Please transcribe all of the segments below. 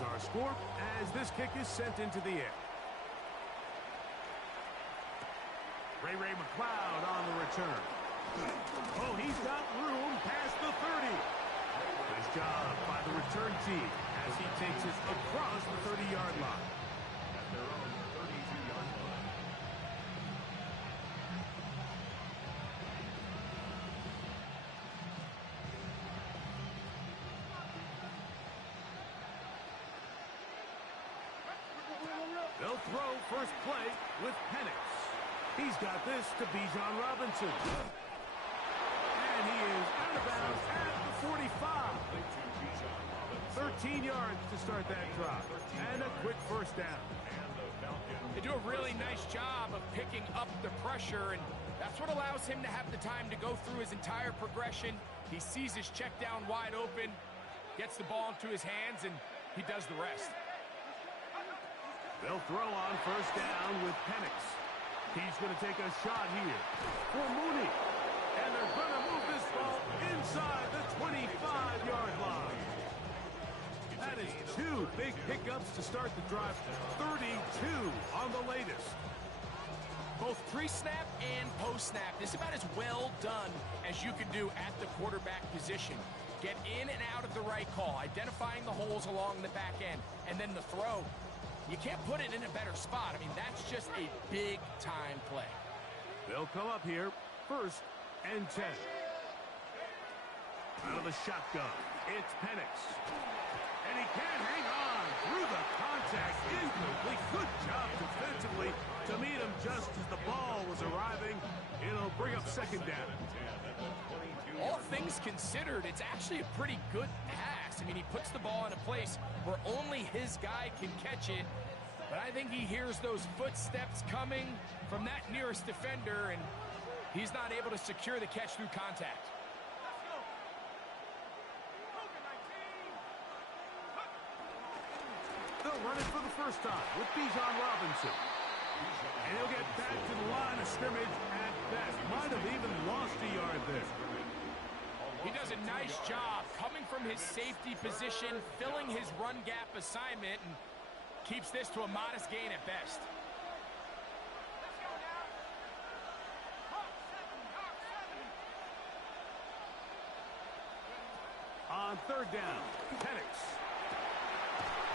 is our score as this kick is sent into the air. Ray McLeod on the return. Oh, he's got room past the 30. Nice job by the return team as he takes it across the 30-yard line. At their own 32-yard line. They'll throw first play with Penix. He's got this to Bijan Robinson. And he is out of bounds at the 45. 13 yards to start that drive. And a quick first down. They do a really nice job of picking up the pressure, and that's what allows him to have the time to go through his entire progression. He sees his check down wide open, gets the ball into his hands, and he does the rest. They'll throw on first down with Penix. He's going to take a shot here for Mooney. And they're going to move this ball inside the 25-yard line. That is two big pickups to start the drive. 32 on the latest. Both pre-snap and post-snap. This is about as well done as you can do at the quarterback position. Get in and out of the right call, identifying the holes along the back end, and then the throw. You can't put it in a better spot. I mean, that's just a big-time play. They'll come up here, 1st and 10. Out of the shotgun, it's Penix. And he can't hang on through the contact. Incomplete. Good job defensively to meet him just as the ball was arriving. It'll bring up second down. All things considered, it's actually a pretty good pass. I mean, he puts the ball in a place where only his guy can catch it. But I think he hears those footsteps coming from that nearest defender, and he's not able to secure the catch through contact. They'll run it for the first time with Bijan Robinson. And he'll get back to the line of scrimmage at best. Might have even lost a yard there. He does a nice job coming from his safety position, filling his run gap assignment, and keeps this to a modest gain at best. On third down, Penix.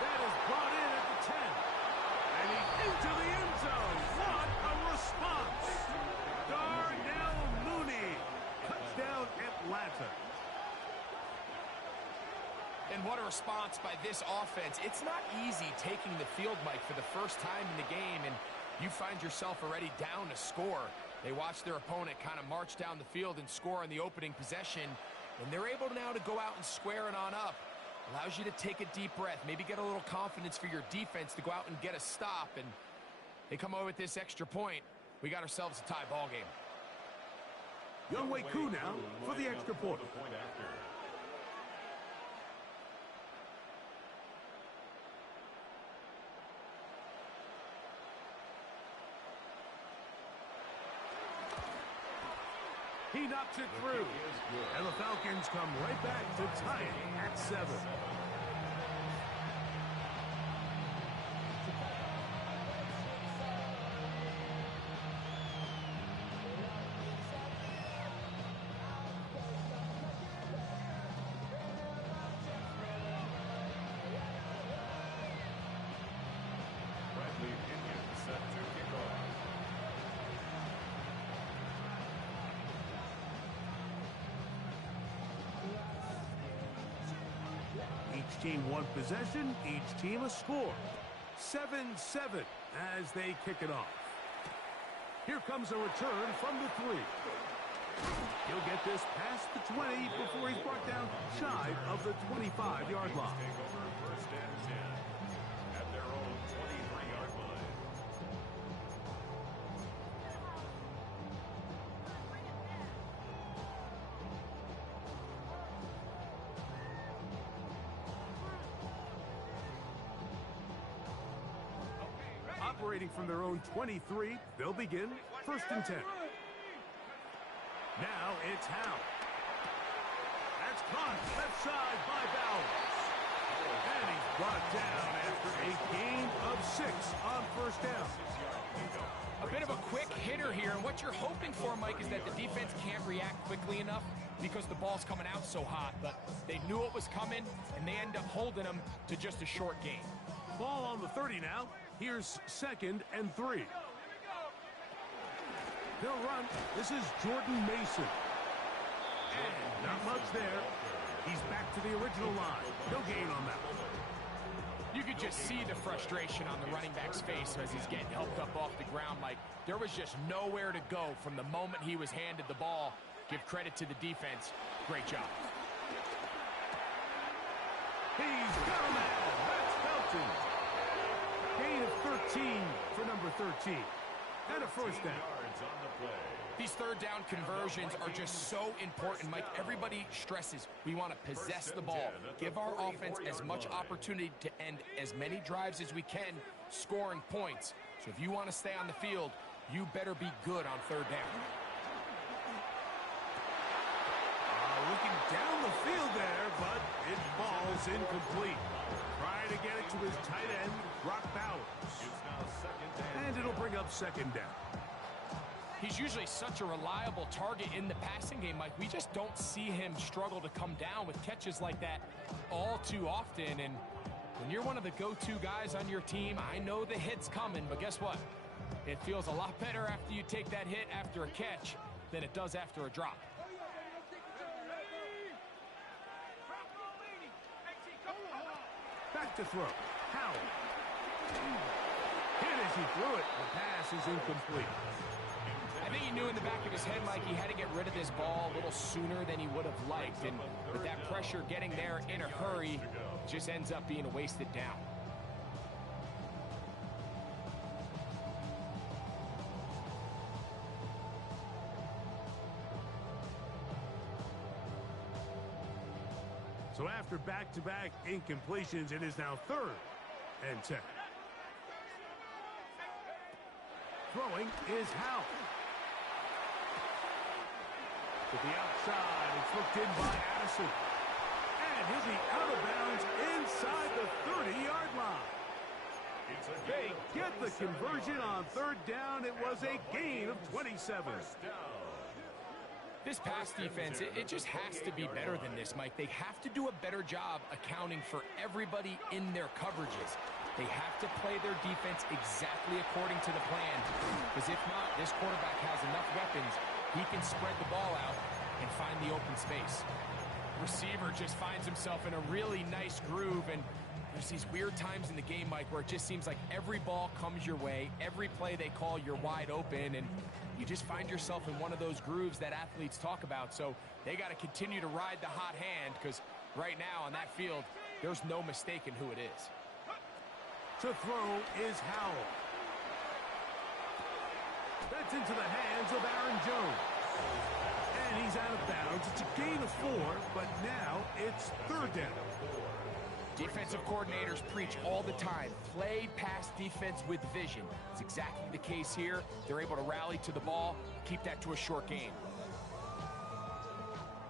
That is brought in at the 10. And he's into the end zone. What a response. Darnell Mooney. Touchdown Atlanta. And what a response by this offense. It's not easy taking the field, Mike, for the first time in the game, and you find yourself already down to score. They watch their opponent kind of march down the field and score on the opening possession, and they're able now to go out and square it on up. Allows you to take a deep breath, maybe get a little confidence for your defense to go out and get a stop, and they come away with this extra point. We got ourselves a tie ball game. Younghoe Koo now for the extra point. He knocks it through. And the Falcons come right back to tie it at 7. Each team one possession, each team a score. 7-7 as they kick it off. Here comes a return from the 3. He'll get this past the 20 before he's brought down shy of the 25-yard line. Take over 1st and 10 at their own 23-yard line. Operating from their own 23, they'll begin 1st and 10. Now it's Howe. That's caught left side by Bowers. And he's brought down after a gain of 6 on first down. A bit of a quick hitter here, and what you're hoping for, Mike, is that the defense can't react quickly enough because the ball's coming out so hot, but they knew it was coming, and they end up holding them to just a short gain. Ball on the 30 now. Here's 2nd and 3. They'll run. This is Jordan Mason. And not much there. He's back to the original line. No gain on that one. You could just see the frustration on the running back's face as he's getting helped up off the ground. Like, there was just nowhere to go from the moment he was handed the ball. Give credit to the defense. Great job. He's got him out. That's Felton. Gain of 13 for number 13. And a first down. These third down conversions are just so important, Mike. Everybody stresses we want to possess the ball, give our offense as much opportunity to end as many drives as we can, scoring points. So if you want to stay on the field, you better be good on third down. Looking down the field there, but it falls incomplete. Trying to get it to his tight end, Brock Bowers. And it'll bring up 2nd down. He's usually such a reliable target in the passing game, Mike. We just don't see him struggle to come down with catches like that all too often. And when you're one of the go-to guys on your team, I know the hit's coming, but guess what? It feels a lot better after you take that hit after a catch than it does after a drop. Back to throw. Howell. Hit as he threw it. The pass is incomplete. I think he knew in the back of his head, Mike, he had to get rid of this ball a little sooner than he would have liked. And with that pressure getting there in a hurry, just ends up being a wasted down. So after back-to-back incompletions, it is now 3rd and 10. Throwing is Howell. To the outside, it's looked in by Addison. And he'll be out of bounds inside the 30-yard line. They get the conversion on 3rd down. It was a gain of 27. This pass defense, it just has to be better than this, Mike. They have to do a better job accounting for everybody in their coverages. They have to play their defense exactly according to the plan, because if not, this quarterback has enough weapons. He can spread the ball out and find the open space. Receiver just finds himself in a really nice groove, and there's these weird times in the game, Mike, where it just seems like every ball comes your way, every play they call, you're wide open, and you just find yourself in one of those grooves that athletes talk about. So they got to continue to ride the hot hand, because right now on that field, there's no mistaking who it is. To throw is Howell. That's into the hands of Aaron Jones. And he's out of bounds. It's a gain of 4, but now it's 3rd down. Defensive coordinators preach all the time, play pass defense with vision. It's exactly the case here. They're able to rally to the ball, keep that to a short gain.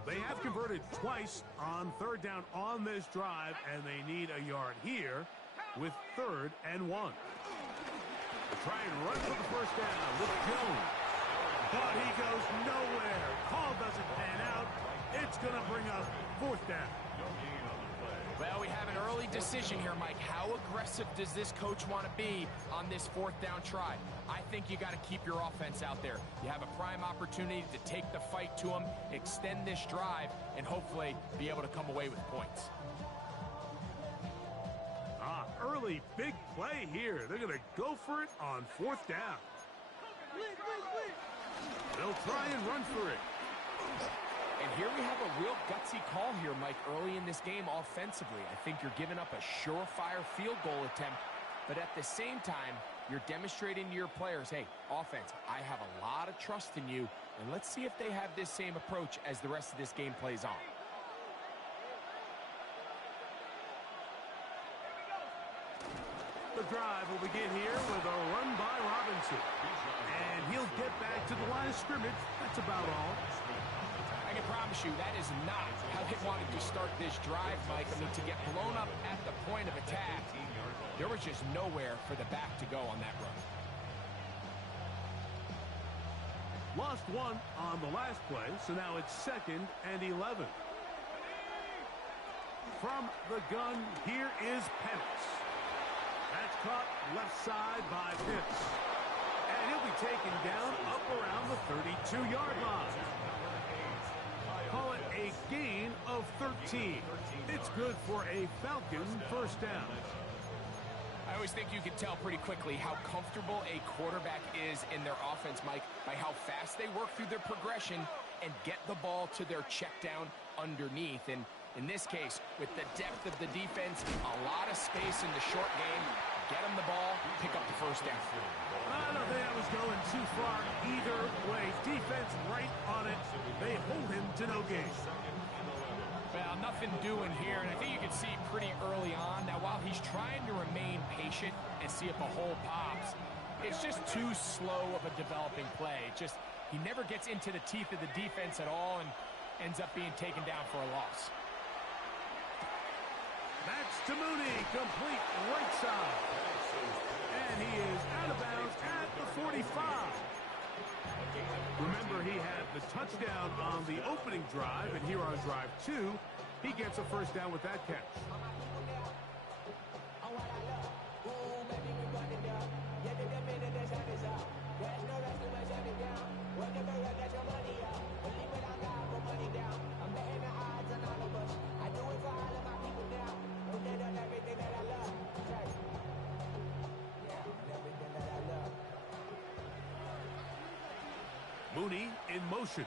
They have converted twice on 3rd down on this drive, and they need a yard here with 3rd and 1. Try and run for the first down with Jones. But he goes nowhere. Call doesn't pan out. It's going to bring up 4th down. Well, we have an early decision here, Mike. How aggressive does this coach want to be on this 4th down try? I think you got to keep your offense out there. You have a prime opportunity to take the fight to them, extend this drive, and hopefully be able to come away with points. Early big play here. They're going to go for it on 4th down. They'll try and run for it. And here we have a real gutsy call here, Mike, early in this game offensively. I think you're giving up a surefire field goal attempt, but at the same time, you're demonstrating to your players, hey, offense, I have a lot of trust in you, and let's see if they have this same approach as the rest of this game plays on. The drive will begin here with a run by Robinson. And he'll get back to the line of scrimmage. That's about all. I can promise you that is not how they wanted to start this drive, Mike. I mean, to get blown up at the point of attack, there was just nowhere for the back to go on that run. Lost one on the last play, so now it's 2nd and 11. From the gun, here is Penix. That's caught left side by Pitts. And he'll be taken down up around the 32-yard line. Call it a gain of 13. It's good for a Falcon first down. I always think you can tell pretty quickly how comfortable a quarterback is in their offense, Mike, by how fast they work through their progression and get the ball to their check down underneath. And in this case, with the depth of the defense, a lot of space in the short game, get them the ball, pick up the first down. I don't think I was going too far either way. Defense right on it. They hold him to no gain. Well, nothing doing here, and I think you can see pretty early on. Now, while he's trying to remain patient and see if a hole pops, it's just too slow of a developing play. He never gets into the teeth of the defense at all and ends up being taken down for a loss. That's to Mooney, complete right side. And he is out of bounds at the 45. Remember, he had the touchdown on the opening drive, and here on drive 2, he gets a first down with that catch. Mooney in motion.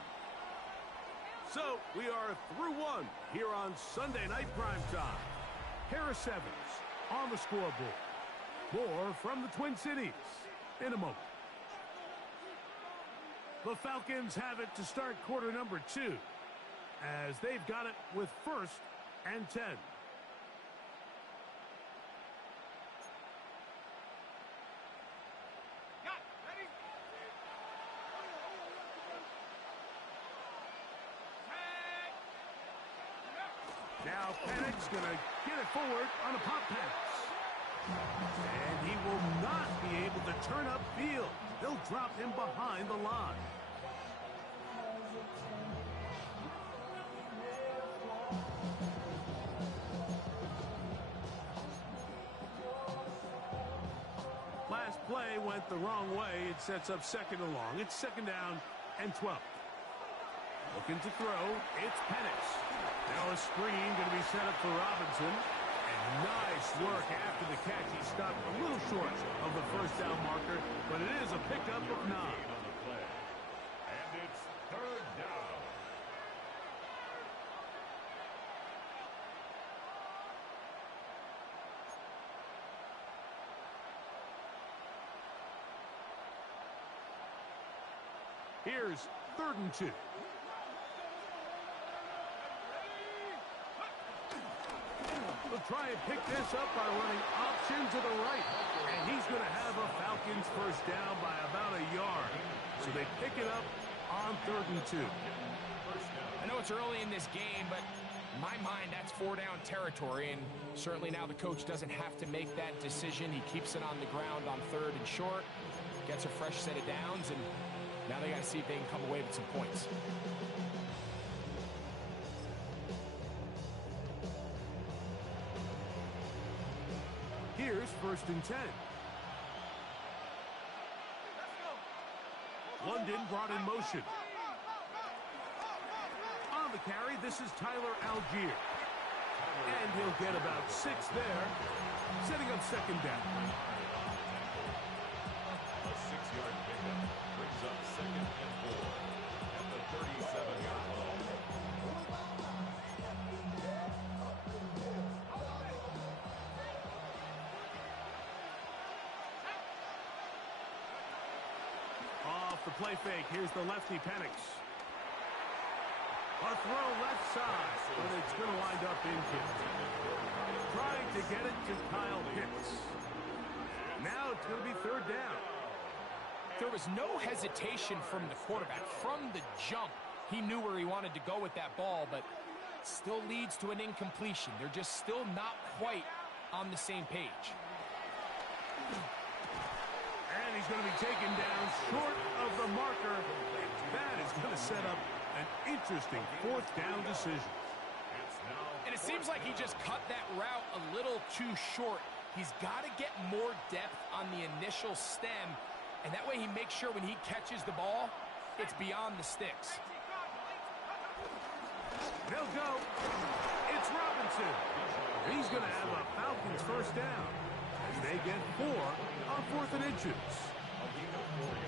So we are through one here on Sunday Night Primetime. Harris Evans on the scoreboard. More from the Twin Cities in a moment. The Falcons have it to start quarter number 2 as they've got it with 1st and 10. Now Penix going to get it forward on a pop pass. And he will not be able to turn upfield. They'll drop him behind the line. Last play went the wrong way. It sets up 2nd and long. It's 2nd down and 12. Looking to throw. It's Penix. Now a screen going to be set up for Robinson. And nice work after the catch. He stopped a little short of the first down marker, but it is a pickup of 9. And it's 3rd down. Here's 3rd and 2. They'll try and pick this up by running option to the right. And he's going to have a Falcons first down by about a yard. So they pick it up on 3rd and 2. I know it's early in this game, but in my mind, that's 4-down territory. And certainly now the coach doesn't have to make that decision. He keeps it on the ground on 3rd and short, gets a fresh set of downs, and now they got to see if they can come away with some points. Here's 1st and 10. London brought in motion. On the carry, this is Tyler Algier. And he'll get about 6 there, setting up 2nd down. A 6-yard pickup brings up 2nd and 4 at the 37-yard line. Off the play fake, here's the lefty Penix. A throw left side, but it's going to wind up incomplete. Trying to get it to Kyle Pitts. Now it's going to be 3rd down. There was no hesitation from the quarterback. From the jump, He knew where he wanted to go with that ball, but still leads to an incompletion. They're just still not quite on the same page. And he's going to be taken down short of the marker. That is going to set up an interesting fourth down decision. And it seems like he just cut that route a little too short. He's got to get more depth on the initial stem, and that way he makes sure when he catches the ball, it's beyond the sticks. They'll go. It's Robinson. He's going to have a Falcons first down. And they get 4 on 4th and inches.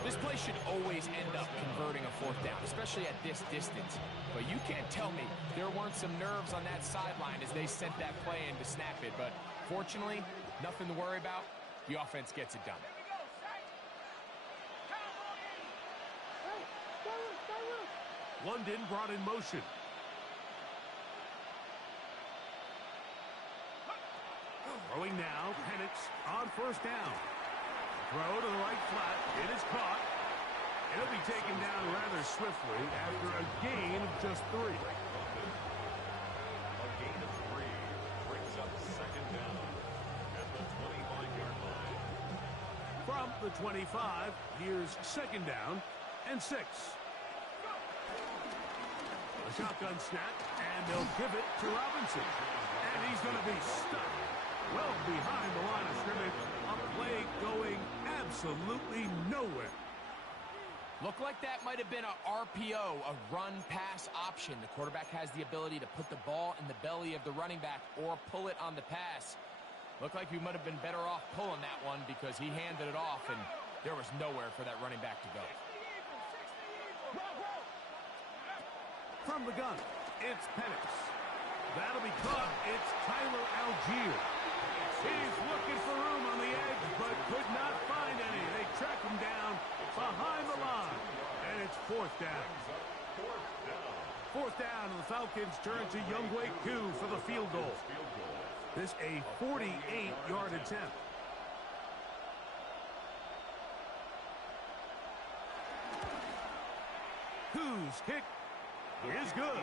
This play should always end up converting a fourth down, especially at this distance. But you can't tell me there weren't some nerves on that sideline as they sent that play in to snap it. But fortunately, nothing to worry about. The offense gets it done. London brought in motion. Throwing now, Penix on first down. Throw to the right flat. It is caught. It'll be taken down rather swiftly after a gain of just 3. A gain of 3 brings up second down at the 25-yard line. From the 25, here's second down and 6. A shotgun snap, and they'll give it to Robinson. And he's going to be stuck well behind the line of scrimmage. A play going absolutely nowhere. Looked like that might have been a RPO, a run-pass option. The quarterback has the ability to put the ball in the belly of the running back or pull it on the pass. Looked like we might have been better off pulling that one because he handed it off, and there was nowhere for that running back to go. From the gun, it's Penix. That'll be caught. It's Tyler Algier. He's looking for room on the edge, but could not find any. They track him down behind the line, and it's 4th down. 4th down, and the Falcons turn to Younghoe Koo for the field goal. This a 48-yard attempt. Koo's kick is good.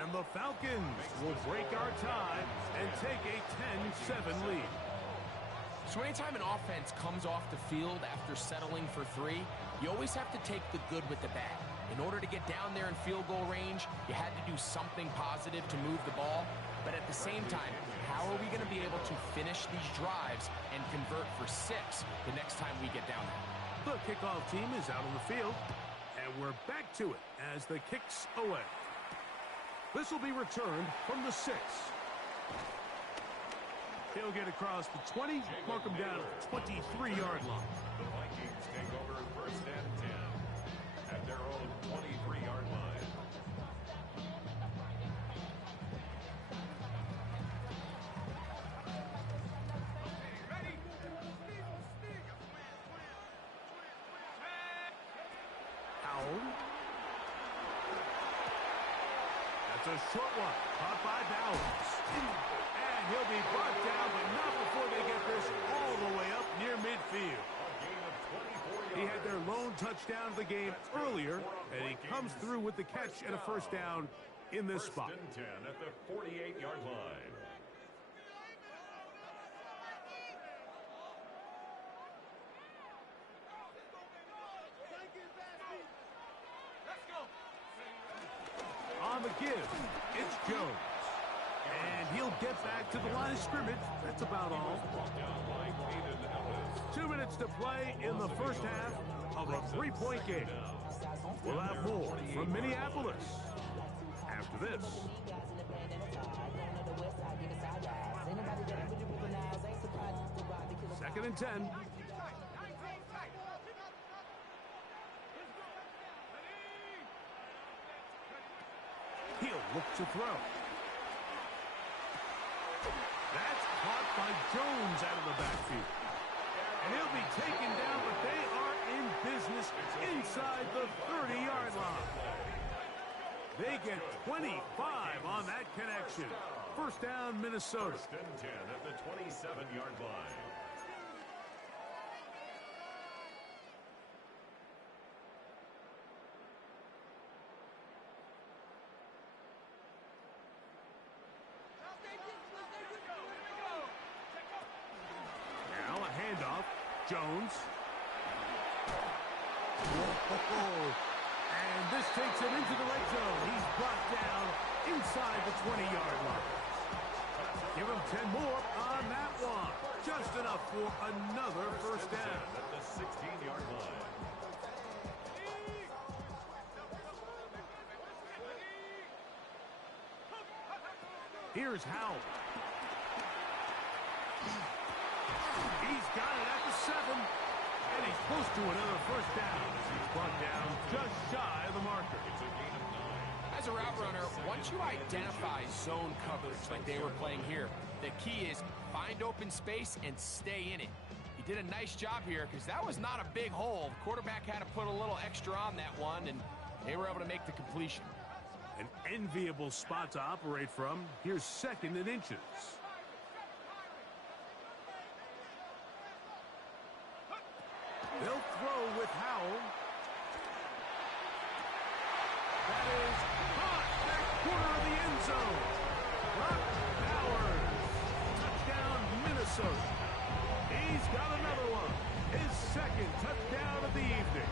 And the Falcons will break our tie and take a 10-7 lead. So anytime an offense comes off the field after settling for 3, you always have to take the good with the bad. In order to get down there in field goal range, you had to do something positive to move the ball. But at the same time, how are we going to be able to finish these drives and convert for 6 the next time we get down there? The kickoff team is out on the field, and we're back to it as the kick's away. This will be returned from the 6. He'll get across the 20, mark him down at the 23-yard line. The Vikings take over 1st and 10 at their own 23-yard line. Howell. That's a short one, caught by Bowers. And he'll be brought down, but not before they get this all the way up near midfield. He had their lone touchdown of the game earlier, and he comes through with the catch and a first down in this spot. 1st and 10 at the 48-yard line. On the give, it's Jones. And he'll get back to the line of scrimmage. That's about all. 2 minutes to play in the first half of a 3-point game. We'll have more from Minneapolis after this. 2nd and 10. He'll look to throw. That's caught by Jones out of the backfield. And he'll be taken down, but they are in business inside the 30-yard line. They get 25 on that connection. First down, Minnesota. 1st and 10 at the 27-yard line. Jones. Oh, and this takes him into the red zone. He's brought down inside the 20-yard line. Give him 10 more on that one. Just enough for another first down. At the 16-yard line. Here's Howell. He's got it at the 7. And he's close to another first down as he's brought down just shy of the marker. It's a gain of 9. As a route runner, once you identify zone coverage like they were playing here, the key is find open space and stay in it. He did a nice job here because that was not a big hole. The quarterback had to put a little extra on that one, and they were able to make the completion. An enviable spot to operate from. Here's 2nd and inches. They'll throw with Howell. That is caught back corner of the end zone. Brock Bowers. Touchdown, Minnesota. He's got another one. His 2nd touchdown of the evening.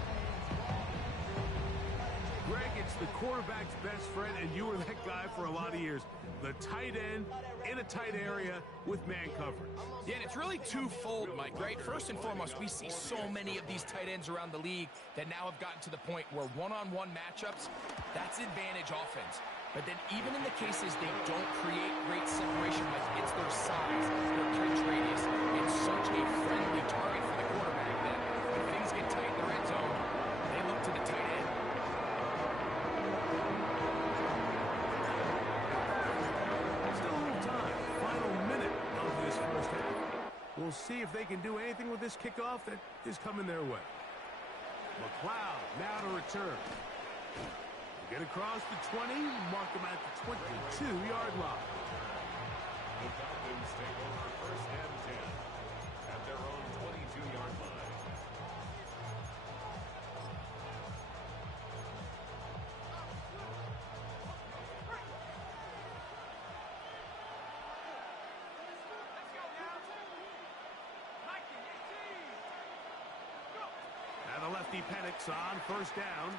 Greg, it's the quarterback's best friend, and you were that guy for a lot of years. The tight end in a tight area with man coverage. Yeah, and it's really twofold, Mike, right? First and foremost, we see so many of these tight ends around the league that now have gotten to the point where one-on-one matchups, that's advantage offense. But then even in the cases they don't create great separation, Mike, it's their size, their catch radius. It's such a friendly target for the quarterback that when things get tight in the red zone, they look to the tight end. We'll see if they can do anything with this kickoff that is coming their way. McLeod now to return. Get across the 20, mark them at the 22-yard line. The Falcons take over 1st and 10 at their own 22-yard line. The lefty Penix on 1st down.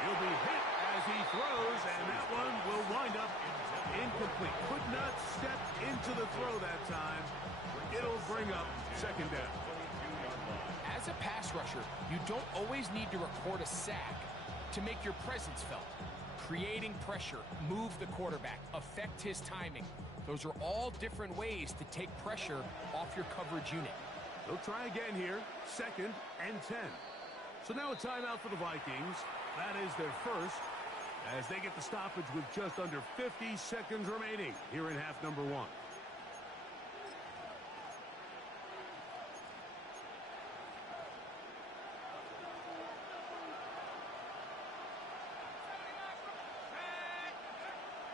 He'll be hit as he throws, and that one will wind up incomplete. Could not step into the throw that time. It'll bring up 2nd down. As a pass rusher, you don't always need to record a sack to make your presence felt. Creating pressure, move the quarterback, affect his timing. Those are all different ways to take pressure off your coverage unit. They'll try again here, 2nd and 10. So now a timeout for the Vikings. That is their first, as they get the stoppage with just under 50 seconds remaining here in half number 1.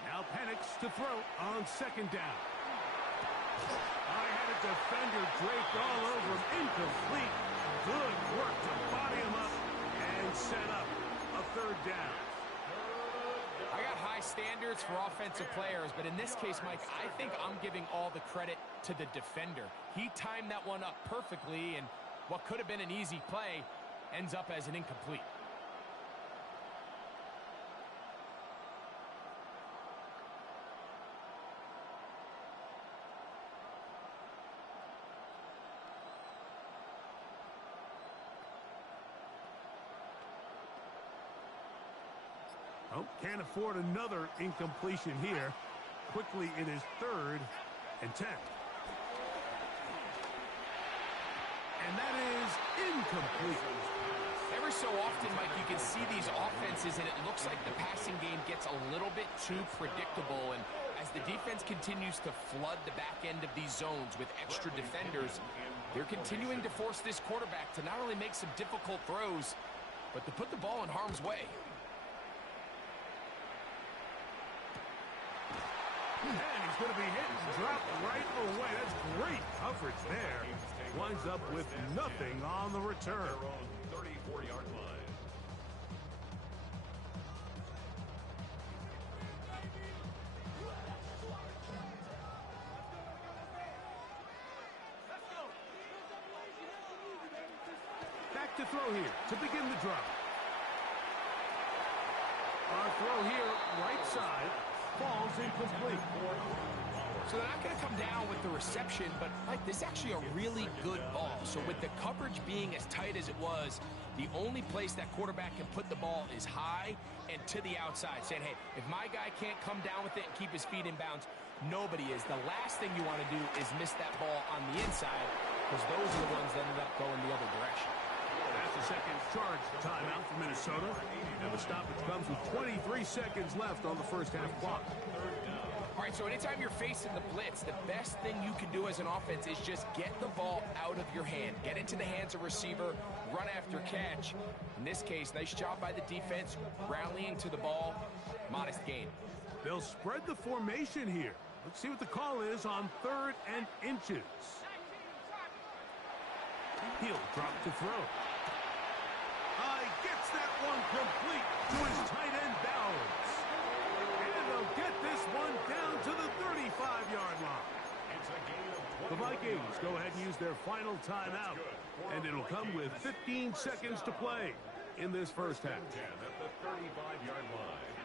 Now Penix to throw on 2nd down. I had a defender draped all over him. Incomplete. Good work to body him up and set up a 3rd down. I got high standards for offensive players, but in this case, Mike, I think I'm giving all the credit to the defender. He timed that one up perfectly, and what could have been an easy play ends up as an incomplete. Oh, can't afford another incompletion here. Quickly, it is 3rd and 10. And that is incomplete. Every so often, Mike, you can see these offenses, and it looks like the passing game gets a little bit too predictable. And as the defense continues to flood the back end of these zones with extra defenders, they're continuing to force this quarterback to not only make some difficult throws, but to put the ball in harm's way. And he's going to be hit and dropped right away. That's great coverage there. Winds up with nothing on the return. 34-yard line. to throw here to begin the drive. Our throw here, right side, falls incomplete. So they're not going to come down with the reception, but, Mike, this is actually a really good ball. So with the coverage being as tight as it was, the only place that quarterback can put the ball is high and to the outside, saying, hey, if my guy can't come down with it and keep his feet in bounds, nobody is. The last thing you want to do is miss that ball on the inside, because those are the ones that ended up going the other direction. That's the second charge timeout for Minnesota. And the stoppage comes with 23 seconds left on the first half clock. All right, so anytime you're facing the blitz, the best thing you can do as an offense is just get the ball out of your hand. Get into the hands of receiver, run after catch. In this case, nice job by the defense, rallying to the ball. Modest gain. They'll spread the formation here. Let's see what the call is on 3rd and inches. He'll drop to throw. Gets that one complete to his tight end balance. And they'll get this one down to the 35-yard line. The Vikings go ahead and use their final timeout. And it'll come with 15 seconds to play in this first half. At the 35-yard line.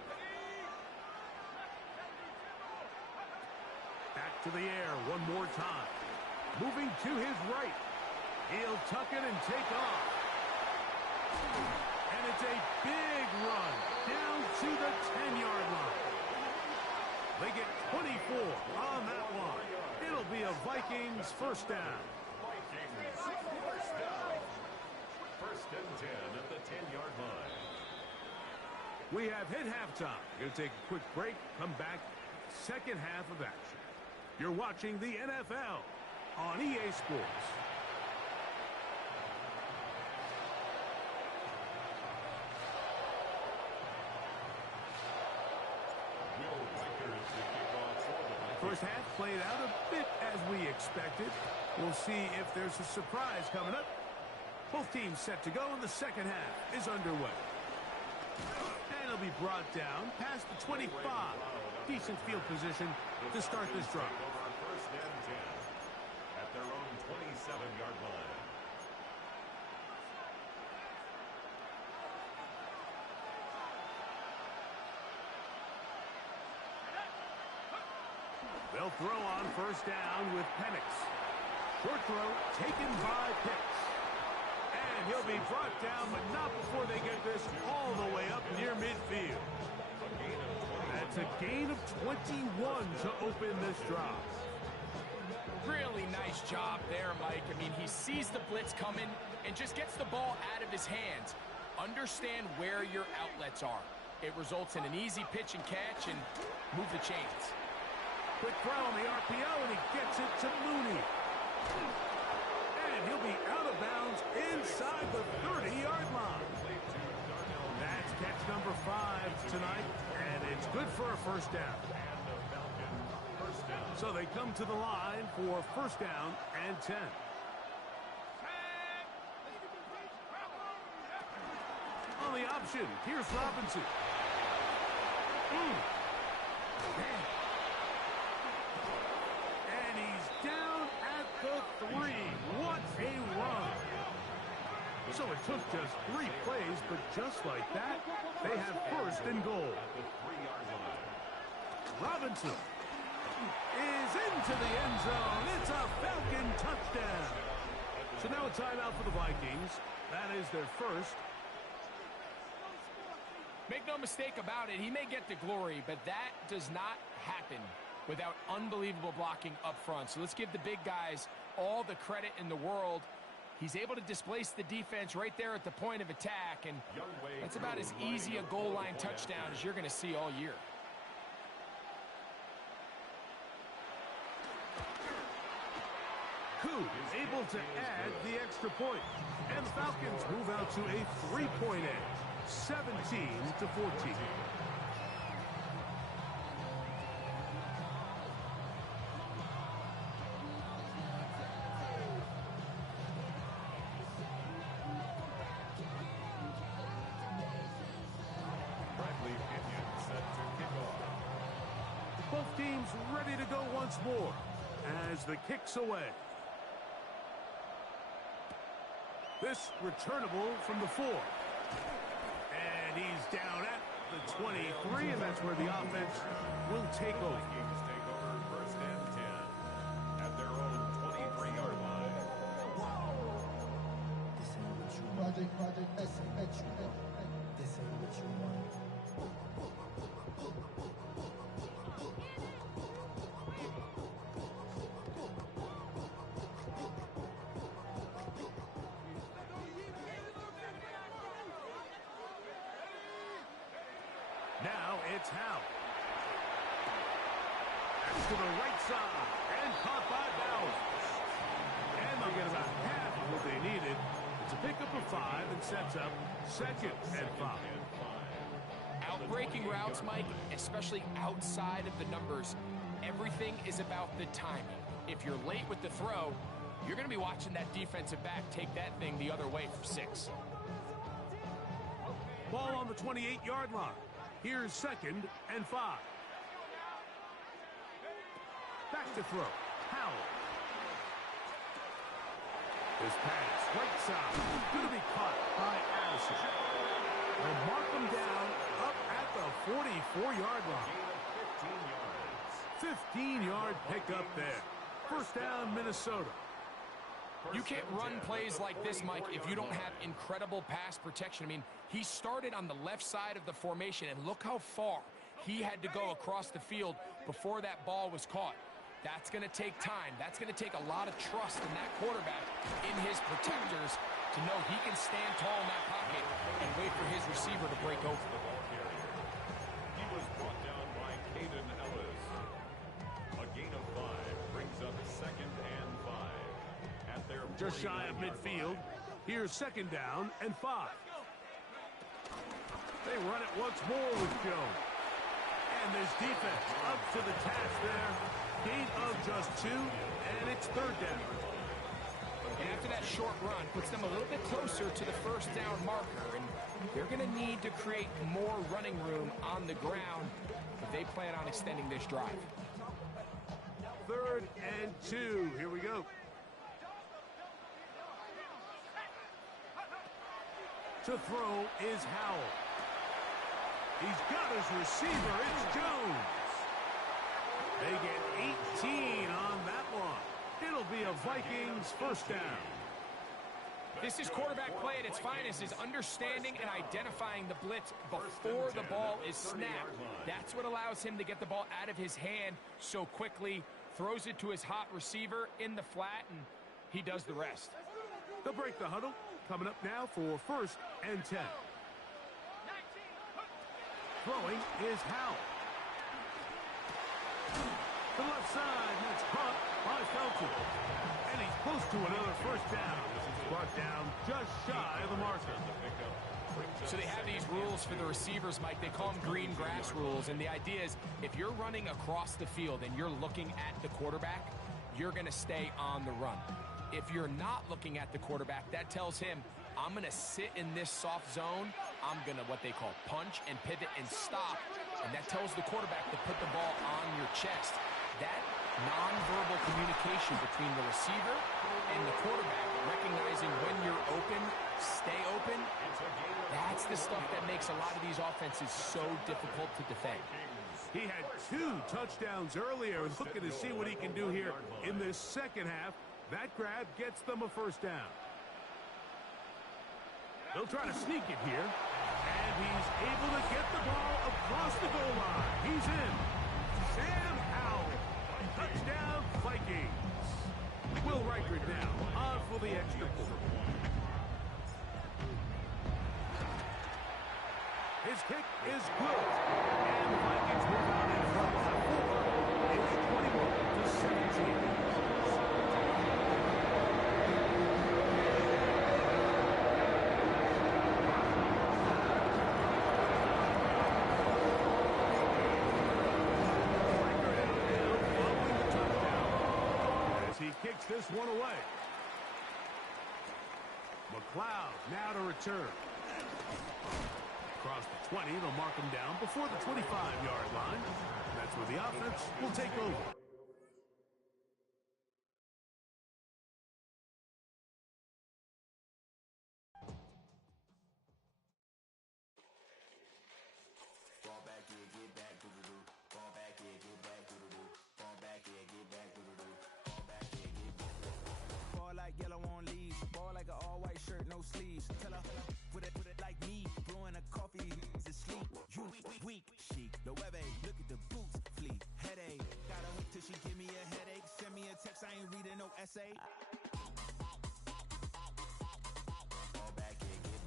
Back to the air one more time. Moving to his right. He'll tuck it and take off. And it's a big run down to the 10-yard line. They get 24 on that one. It'll be a Vikings first down. Vikings first down. 1st and 10 at the 10-yard line. We have hit halftime. Going to take a quick break. Come back. Second half of action. You're watching the NFL on EA Sports. First half played out a bit as we expected. We'll see if there's a surprise coming up. Both teams set to go, and the second half is underway. And it'll be brought down past the 25. Decent field position to start this drive. 1st and 10 at their own 27-yard line. They'll throw on first down with Penix. Short throw taken by Pitts. And he'll be brought down, but not before they get this all the way up near midfield. That's a gain of 21 to open this drive. Really nice job there, Mike. I mean, he sees the blitz coming and just gets the ball out of his hands. Understand where your outlets are. It results in an easy pitch and catch and move the chains. Quick throw on the RPO, and he gets it to Mooney. And he'll be out of bounds inside the 30-yard line. That's catch number 5 tonight, and it's good for a first down. So they come to the line for first down and 10. On the option, here's Robinson. And he's down at the 3. What a run. So it took just 3 plays, but just like that, they have first and goal. Robinson is into the end zone. It's a Falcon touchdown. So now a timeout for the Vikings. That is their first. Make no mistake about it, he may get the glory, but that does not happen without unbelievable blocking up front. So let's give the big guys all the credit in the world. He's able to displace the defense right there at the point of attack, and that's about as easy a goal line touchdown as you're going to see all year. Koo able to add the extra point. And the Falcons move out to a 3-point edge, 17-14. Both teams ready to go once more as the kick's away. this returnable from the 4. And he's down at the 23, and that's where the offense will take over. Vikings take over first and 10 at their own 23-yard line. This ain't what you want. Project, this ain't what you want. This ain't what you want. Now it's Howe. That's to the right side and caught by Bowers. And they'll get about half of what they needed. It's a pickup of 5 and sets up second and 5. Outbreaking routes, Mike, especially outside of the numbers, everything is about the timing. If you're late with the throw, you're going to be watching that defensive back take that thing the other way for 6. Ball on the 28-yard line. Here's second and 5. Back to throw. Howell. This pass, right side, going to be caught by Addison. They'll mark him down up at the 44-yard line. 15-yard pickup there. First down, Minnesota. You can't run plays like this, Mike, if you don't have incredible pass protection. I mean, he started on the left side of the formation, and look how far he had to go across the field before that ball was caught. That's going to take time. That's going to take a lot of trust in that quarterback, in his protectors, to know he can stand tall in that pocket and wait for his receiver to break over. The ball carrier. He was brought down by Caden Ellis. A gain of 5 brings up second and 5 at their Just shy of 49-yard midfield. line. Here's second down and 5. They run it once more with Jones. And this defense up to the task there. Gain of just 2, and it's third down. And after that short run, puts them a little bit closer to the first down marker, and they're going to need to create more running room on the ground if they plan on extending this drive. Third and 2. Here we go. To throw is Howell. He's got his receiver. It's Jones. They get 18 on that one. It'll be a Vikings first down. This is quarterback play at its finest, is understanding and identifying the blitz before the ball is snapped. That's what allows him to get the ball out of his hand so quickly, throws it to his hot receiver in the flat, and he does the rest. They'll break the huddle. Coming up now for first and 10. Throwing is Howell. The left side, and that's caught by Felton. And he's close to another first down. This is brought down just shy of the marker. So they have these rules for the receivers, Mike. They call them green grass rules, and the idea is if you're running across the field and you're looking at the quarterback, you're going to stay on the run. If you're not looking at the quarterback, that tells him, I'm going to sit in this soft zone. I'm going to what they call punch and pivot and stop. And that tells the quarterback to put the ball on your chest. That nonverbal communication between the receiver and the quarterback, recognizing when you're open, stay open, that's the stuff that makes a lot of these offenses so difficult to defend. He had 2 touchdowns earlier. Looking to see what he can do here in this second half. That grab gets them a first down. They'll try to sneak it here. And he's able to get the ball across the goal line. He's in. Sam Howell. Touchdown, Vikings. Will Reichert now on for the extra point. His kick is good. And the Vikings move out in front by 4. It's 21-17. Kicks this one away. McLeod now to return. Across the 20, they'll mark him down before the 25-yard line. That's where the offense will take over. Ball like yellow on leaves, ball like an all-white shirt, no sleeves. Tell her, put it like me, blowing a coffee, he's asleep. You weak, chic, the web look at the boots, fleet, headache. Got a hook till she give me a headache. Send me a text, I ain't reading no essay. Fall back, yeah, get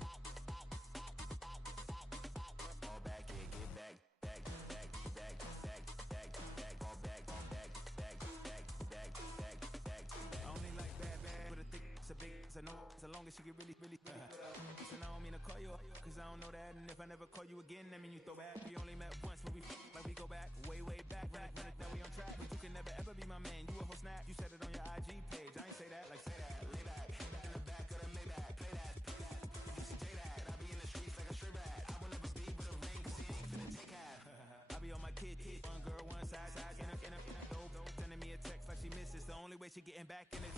fall back, yeah, get back. I know so long as she get really Listen, I don't mean to call you up, cause I don't know that. And if I never call you again, that mean you throw back. We only met once, but we like we go back, way back. Run it, now we on track. But you can never ever be my man. You a whole snap, you said it on your IG page. I ain't say that, like say that. Lay back, in the back of the Maybach. Play that. You see J that, I be in the streets like a stray rat. I will never be with a ring, cause he ain't finna take half. I be on my kid, one girl, one side, in a dope. Sending me a text like she misses. The only way she getting back in it.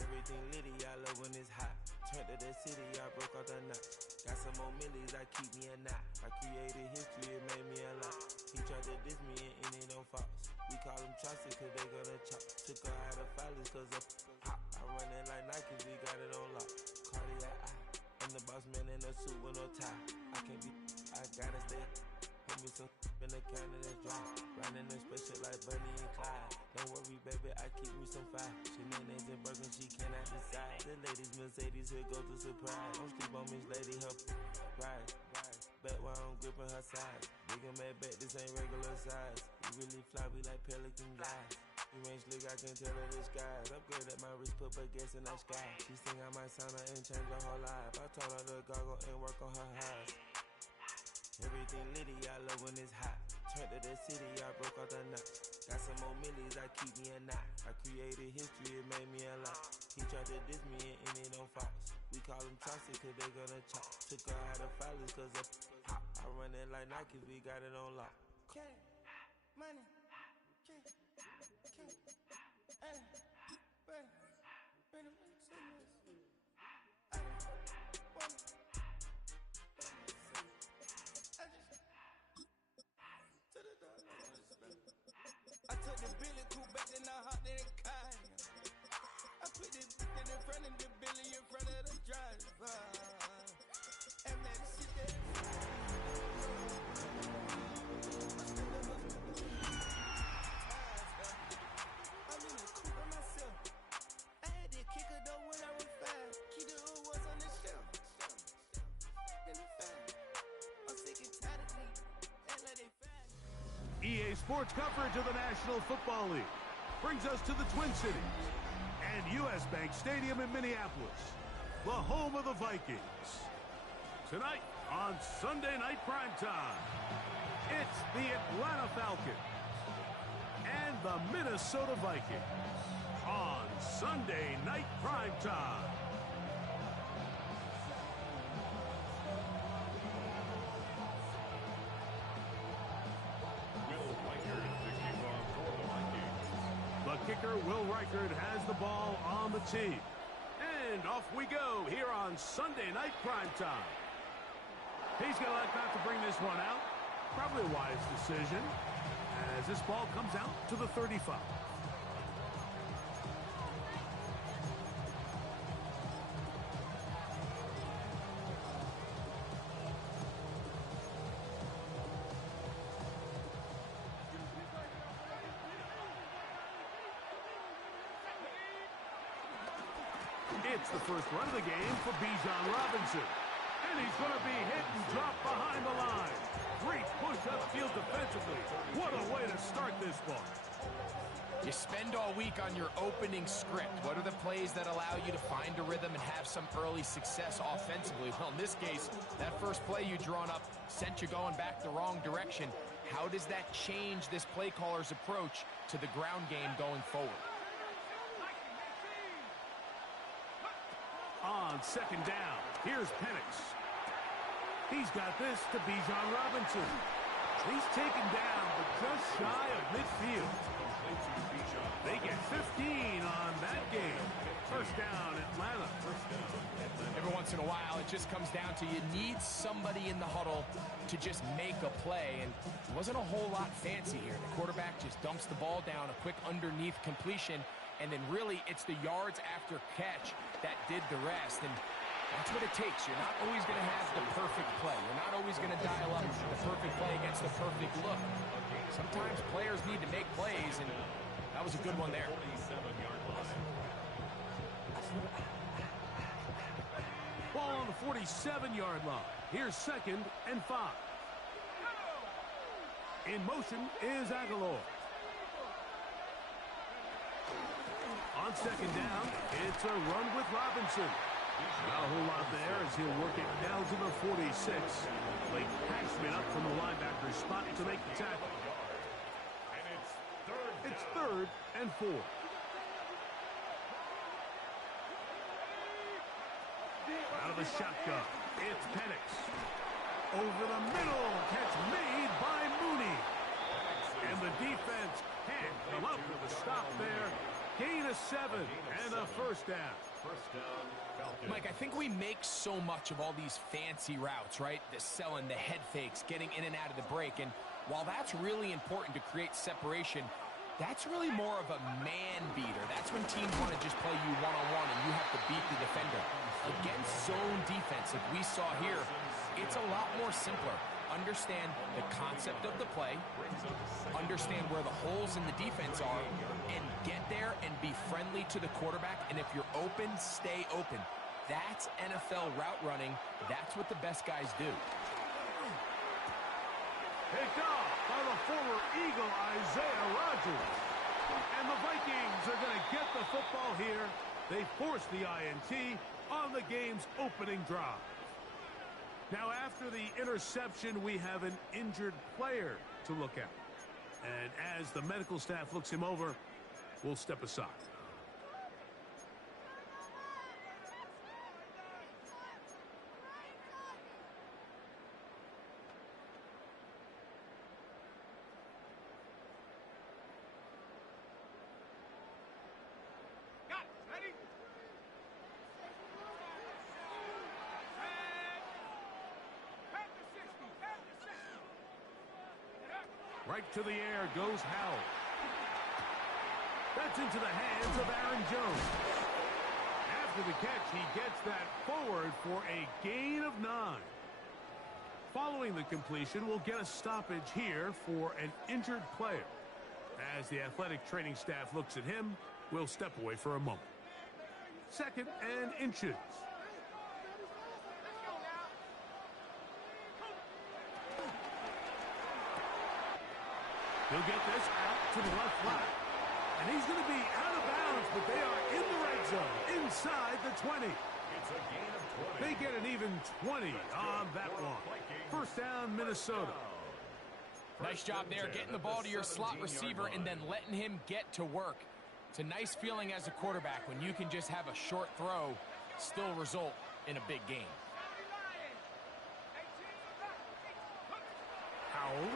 Everything litty, I love when it's hot. Turned to the city, I broke out the knot. Got some more millies, I keep me a knot. I created history, it made me a lot. He tried to diss me and it don't false. We call them chopsticks cause they gonna chop. Took her out of filers cause of hot. I run it like Nike, we got it on lock. Cardiac eye, I'm the boss man in a suit with no tie. I can't be, I gotta stay. Put me some in the counter that's dry. Riding in special like Bunny and Clyde. Don't worry, baby, I keep me some fire. Shenanigans and Birkin, she cannot decide. The ladies Mercedes, here go to surprise. Don't sleep on Miss Lady, her ride. Bet while I'm gripping her side. Bigger man, bet this ain't regular size. We really fly, we like pelican guys. You ain't slick, I can tell her the skies. Upgrade at my wrist, put baguettes in the sky. She sing I might sign her and change her whole life. I told her to goggle and work on her highs. Everything litty, I love when it's hot. Turned to the city, I broke out the knot. Got some more millies, I keep me a knot. I created history, it made me a lot. He tried to diss me and it don't false. We call them chopsticks cause they gonna chop. Took her out of filers cause of hot. I run it like Nike, we got it on lock. Money, money, I took the Billy coupe back then I hopped in the car. I put the in front of the Billy in front of the driver. And man, sit there. I'm in the coupe by myself. I had that kicker though when I was 5. Key the was on the shelf. In the 5. I'm sick and tired of me. Act like they fat. EA Sports coverage of the National Football League brings us to the Twin Cities and U.S. Bank Stadium in Minneapolis, the home of the Vikings. Tonight on Sunday Night Primetime, it's the Atlanta Falcons and the Minnesota Vikings on Sunday Night Primetime. Will Whitehead to kick off kicker, Will Reichert, has the ball on the tee. And off we go here on Sunday Night Primetime. He's going to elect not to bring this one out. Probably a wise decision as this ball comes out to the 35. It's the first run of the game for Bijan Robinson. And he's going to be hit and dropped behind the line. Great push upfield defensively. What a way to start this ball. You spend all week on your opening script. What are the plays that allow you to find a rhythm and have some early success offensively? Well, in this case, that first play you drawn up sent you going back the wrong direction. How does that change this play caller's approach to the ground game going forward? On second down, here's Penix. He's got this to Bijan Robinson. He's taken down, but just shy of midfield. They get 15 on that game. First down, Atlanta. Every once in a while, it just comes down to you need somebody in the huddle to just make a play, and it wasn't a whole lot fancy here. The quarterback just dumps the ball down, a quick underneath completion, and then really it's the yards after catch that did the rest. And that's what it takes. You're not always going to have the perfect play. You're not always going to dial up the perfect play against the perfect look. Sometimes players need to make plays, and that was a good one there. Ball on the 47-yard line. Here's second and 5. In motion is Aguilar. On second down, it's a run with Robinson. Not a whole lot there as he'll work it down to the 46. Late Paxman up from the linebacker spot to make the tackle. And it's third and 4. Out of the shotgun, it's Penix. Over the middle, catch made by Mooney. And the defense can't come up with a stop there. Gain of 7 and a first down. Mike, I think we make so much of all these fancy routes, right? The selling, the head fakes, getting in and out of the break. And while that's really important to create separation, that's really more of a man beater. That's when teams want to just play you one-on-one and you have to beat the defender. Against zone defense, like we saw here, it's a lot more simpler. Understand the concept of the play, understand where the holes in the defense are, and get there and be friendly to the quarterback. And if you're open, stay open. That's NFL route running. That's what the best guys do. Picked off by the former Eagle, Isaiah Rodgers. And the Vikings are going to get the football here. They force the INT on the game's opening drive. Now, after the interception, we have an injured player to look at. And as the medical staff looks him over, we'll step aside. Right to the air goes Howell. That's into the hands of Aaron Jones. After the catch, he gets that forward for a gain of 9. Following the completion, we'll get a stoppage here for an injured player. As the athletic training staff looks at him, we'll step away for a moment. Second and inches. He'll get this out to the left flat. And he's going to be out of bounds, but they are in the red zone, inside the 20. It's a gain of 20. They get an even 20 on that one. First down, Minnesota. Nice job there, getting the ball to your slot receiver and then letting him get to work. It's a nice feeling as a quarterback when you can just have a short throw, still result in a big game. Howell.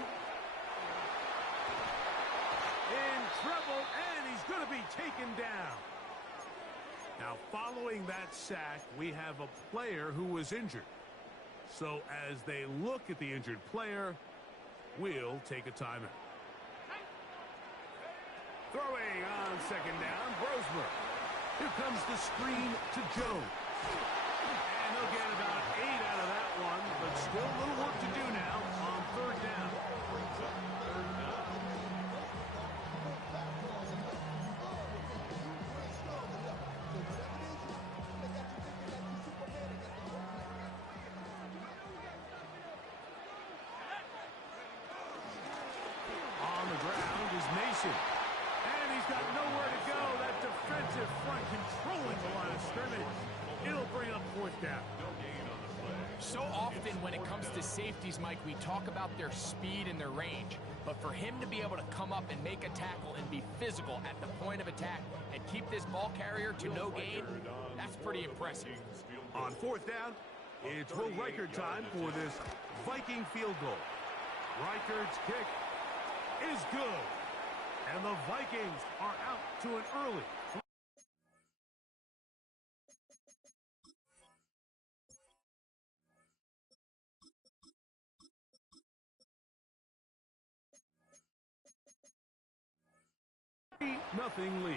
In treble, and he's going to be taken down. Now, following that sack, we have a player who was injured. So as they look at the injured player, we'll take a timeout. Throwing on second down, Brosmer. Here comes the screen to Jones. And they'll get about 8 out of that one, but still a little work to do now on third down. On the ground is Mason. And he's got nowhere to go. That defensive front controlling the line of scrimmage. It'll bring up fourth down. No gain on the play. So often when it comes to safeties, Mike, we talk about their speed and their range. But for him to be able to come up and make a tackle and be physical at the point of attack and keep this ball carrier to no gain, that's pretty impressive. On fourth down, it's Will Reichard time for this Viking field goal. Reichard's kick is good. And the Vikings are out to an early. Nothing lead.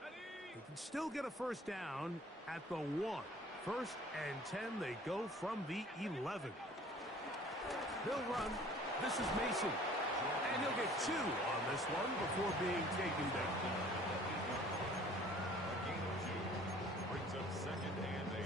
They can still get a first down at the 1. First and 10, they go from the 11. They'll run. This is Mason. And he'll get 2 on this one before being taken down. A gain of 2 brings up second and 8.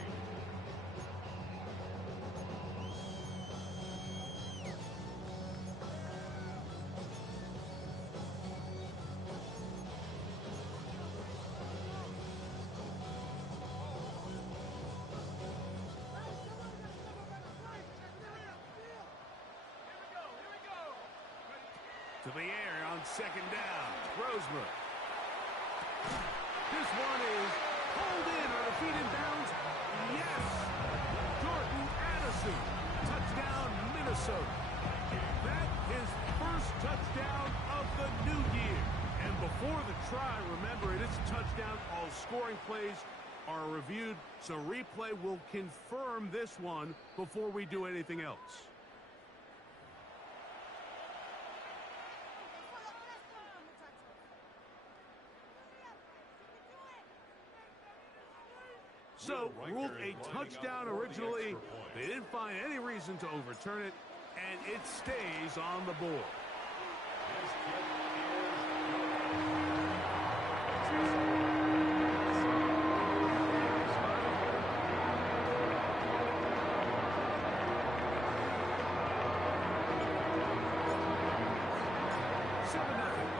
To the air on second down. Brosmer. This one is pulled in on a feet in bounds. Yes! Jordan Addison. Touchdown, Minnesota. That is first touchdown of the new year. And before the try, remember, it is a touchdown. All scoring plays are reviewed, so replay will confirm this one before we do anything else. So, ruled a touchdown originally. They didn't find any reason to overturn it, and it stays on the board.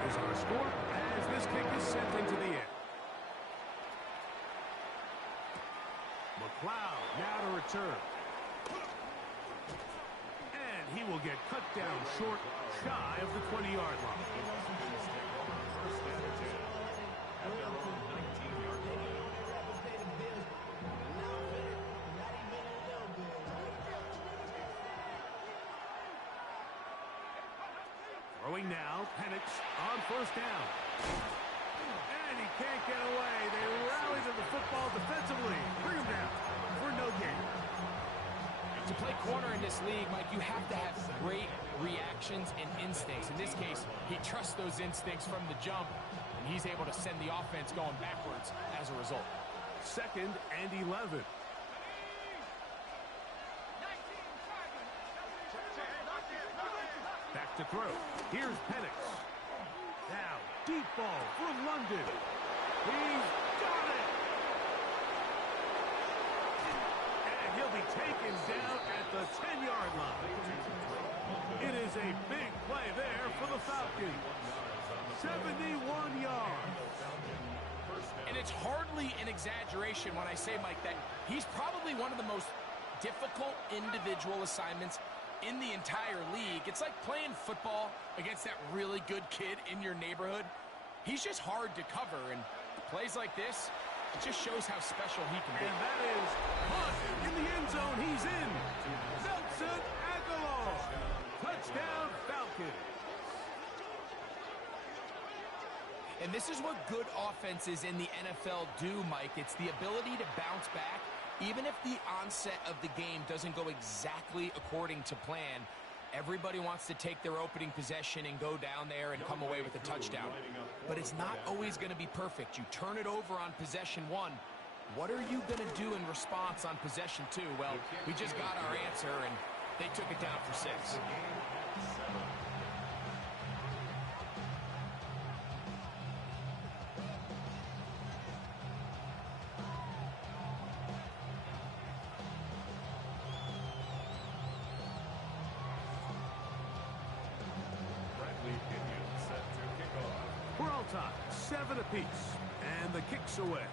Is our score as this kick is sent into the air. McLeod now to return. And he will get cut down short, shy of the 20-yard line. First and 10 at their own 19-yard line. Throwing now, Penix on first down. And he can't get away. They rally to the football defensively. Bring him down for no gain. To play corner in this league, Mike, you have to have great reactions and instincts. In this case, he trusts those instincts from the jump, and he's able to send the offense going backwards as a result. Second and 11. Back to throw. Here's Penix. Now, deep ball for London. He's got it. And he'll be taken down at the 10-yard line. It is a big play there for the Falcons. 71 yards. And it's hardly an exaggeration when I say, Mike, that he's probably one of the most difficult individual assignments in the entire league. It's like playing football against that really good kid in your neighborhood. He's just hard to cover, and plays like this, It just shows how special he can be. And that is caught in the end zone. He's in. Nelson Aguilar. Touchdown, Falcons. And this is what good offenses in the NFL do, Mike. It's the ability to bounce back, even if the onset of the game doesn't go exactly according to plan. Everybody wants to take their opening possession and go down there and come away with a touchdown. But it's not always going to be perfect. You turn it over on possession 1. What are you going to do in response on possession 2? Well, we just got our answer, and they took it down for 6. We're all tied, 7 apiece, and the kick's away.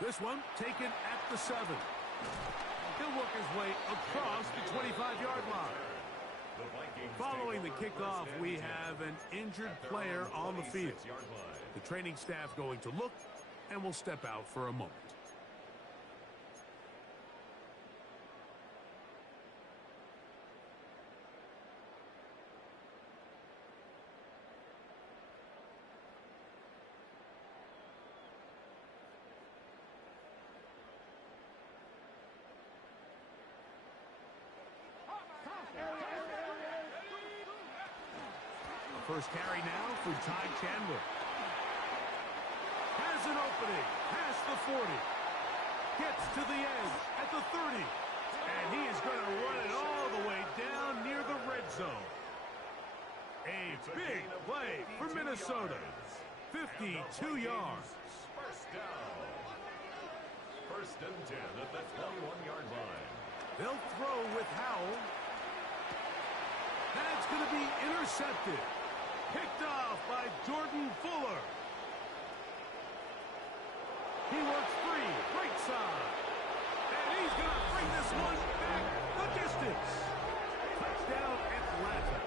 This one taken at the 7. He'll work his way across the 25-yard line. Following the kickoff, we have an injured player on the field. The training staff going to look, and will step out for a moment. First carry now for Ty Chandler. Has an opening past the 40. Gets to the edge at the 30. And he is going to run it all the way down near the red zone. A big play for Minnesota. 52 yards. First down. First and 10 at the 21-yard line. They'll throw with Howell. That's going to be intercepted. Picked off by Jordan Fuller. He works free, right side. And he's going to bring this one back the distance. Touchdown, Atlanta.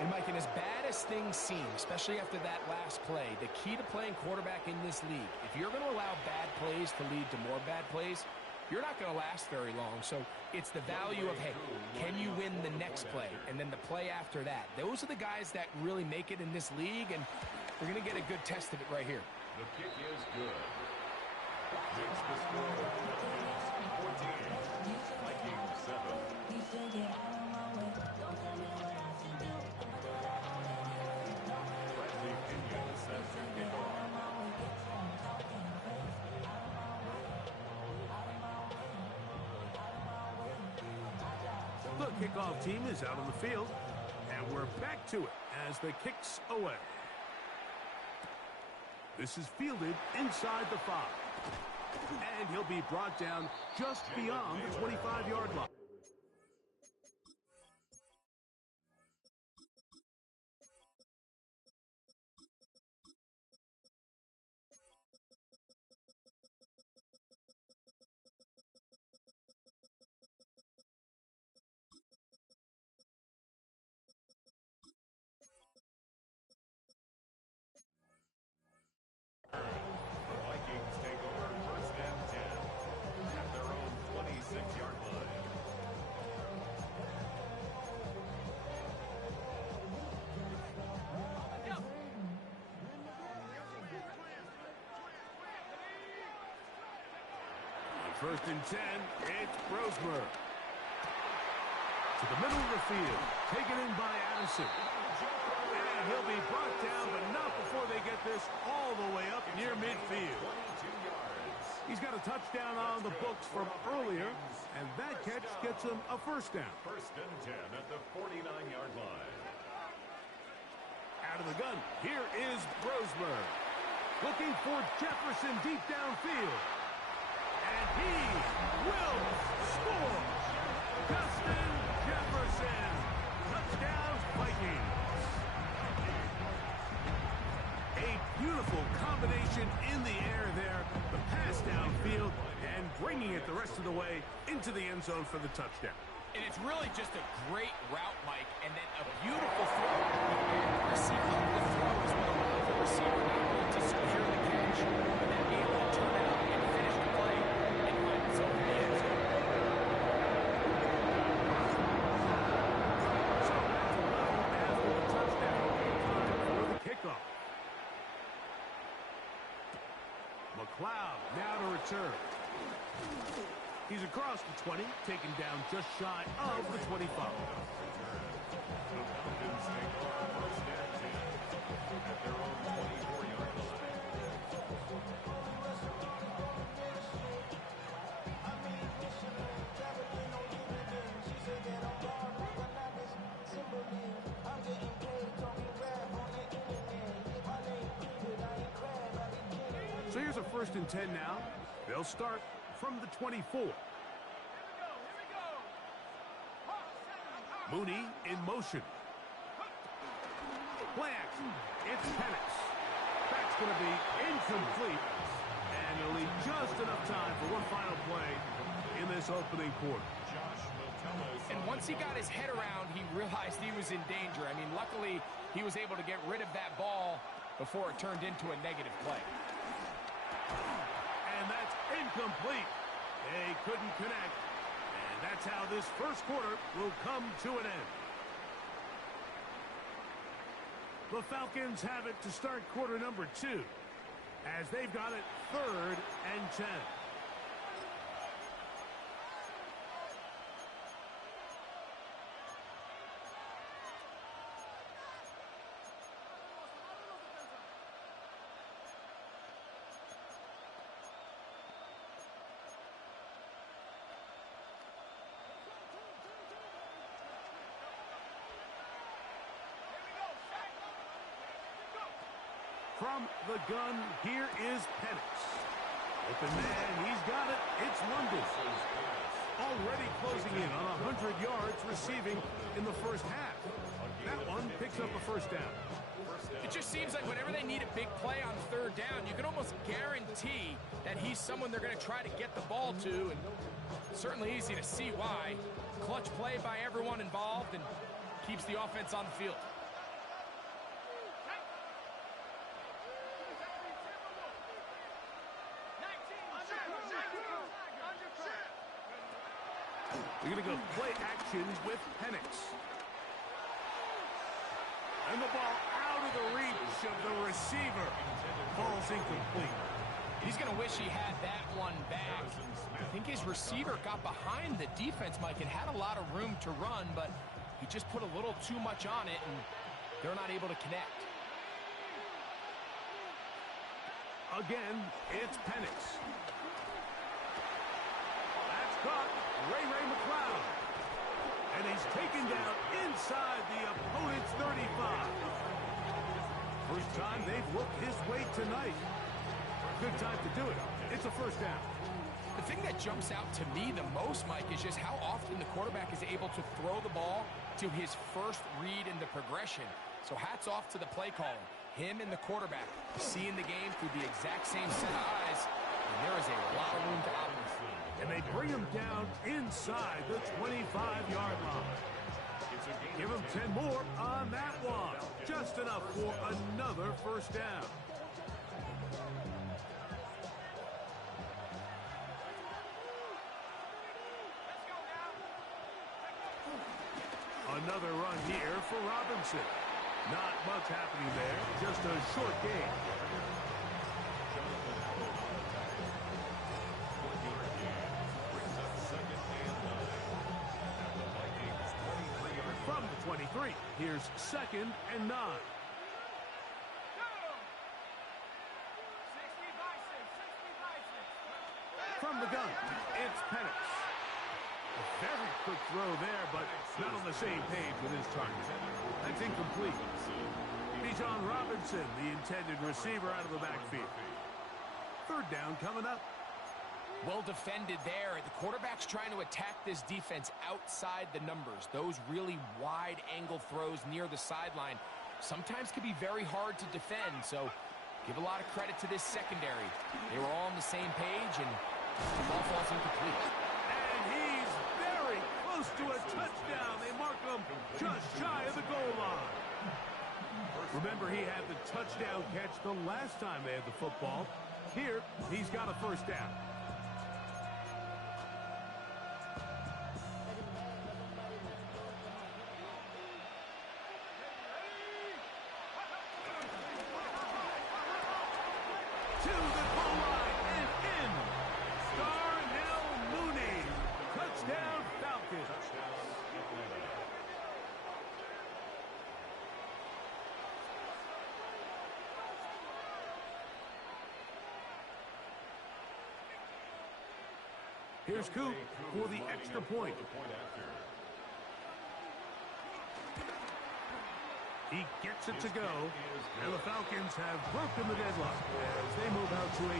And Mike, and as bad as things seem, especially after that last play, the key to playing quarterback in this league, if you're going to allow bad plays to lead to more bad plays, you're not going to last very long. So it's the value of, hey, can you win the next play? And then the play after that. Those are the guys that really make it in this league, and we're going to get a good test of it right here. The kick is good. Makes the score 14. Vikings 7. Bradley Pinion sets the kickoff. The kickoff team is out on the field, and we're back to it as the kick's away. This is fielded inside the 5. And he'll be brought down just beyond the 25-yard line. The Vikings take over first and 10 at their own 26-yard line. On first and 10, it's Brosmer. To the middle of the field, taken in by Addison. And he'll be brought down, but not before they get this all the way up near midfield. 22 yards. He's got a touchdown on the books from earlier, and that catch gets him a first down. First and 10 at the 49-yard line. Out of the gun, here is Brosmer. Looking for Jefferson deep downfield. And he will score. Justin Jefferson. Touchdown, Vikings. A beautiful combination in the air there. The pass downfield and bringing it the rest of the way into the end zone for the touchdown. And it's really just a great route, Mike, and then a beautiful throw. And the receiver of the throw is what allowed the receiver not only to secure the catch, but then be able to turn it up and finish the play and find himself in the end zone. So that's a level after the touchdown. Time for the kickoff. McLeod now to return. He's across the 20, taken down just shy of the 25. The Falcons take over first and 10 at their own 24-yard line. So here's a 1st and 10 now. They'll start from the 24. Mooney in motion. Play action. It's Penix. That's going to be incomplete. And they'll leave just enough time for one final play in this opening quarter. And once he got his head around, he realized he was in danger. I mean, luckily, he was able to get rid of that ball before it turned into a negative play. And that's incomplete. They couldn't connect. And that's how this first quarter will come to an end. The Falcons have it to start quarter number 2, as they've got it 3rd and 10. From the gun, here is Penix. Open man, he's got it. It's London. Already closing in on 100 yards receiving in the first half. That one picks up a first down. It just seems like whenever they need a big play on 3rd down, you can almost guarantee that he's someone they're going to try to get the ball to, and certainly easy to see why. Clutch play by everyone involved and keeps the offense on the field. We're going to go play action with Penix. And the ball out of the reach of the receiver. Ball's incomplete. He's going to wish he had that one back. I think his receiver got behind the defense, Mike, and had a lot of room to run, but he just put a little too much on it, and they're not able to connect. Again, it's Penix. That's caught. Ray McLeod. And he's taken down inside the opponent's 35. First time they've worked his way tonight. Good time to do it. It's a first down. The thing that jumps out to me the most, Mike, is just how often the quarterback is able to throw the ball to his first read in the progression. So hats off to the play caller. Him and the quarterback seeing the game through the exact same set of eyes. And there is a lot of room to operate. And they bring him down inside the 25-yard line. Give him 10 more on that one. Just enough for another first down. Another run here for Robinson. Not much happening there, just a short gain. From the 23, here's 2nd and 9. From the gun, it's Penix. A very quick throw there, but not on the same page with his target. That's incomplete. Bijan Robinson, the intended receiver, out of the backfield. 3rd down coming up. Well defended there. The quarterback's trying to attack this defense outside the numbers. Those really wide angle throws near the sideline sometimes can be very hard to defend. So give a lot of credit to this secondary. They were all on the same page, and the ball falls incomplete. And he's very close to a Remember, he had the touchdown catch the last time they had the football. Here, he's got a first down. To the goal line and in. Darnell Mooney. Touchdown Falcons. Here's Coop for the extra point. He gets it to go, and the Falcons have broken the deadlock as they move out to a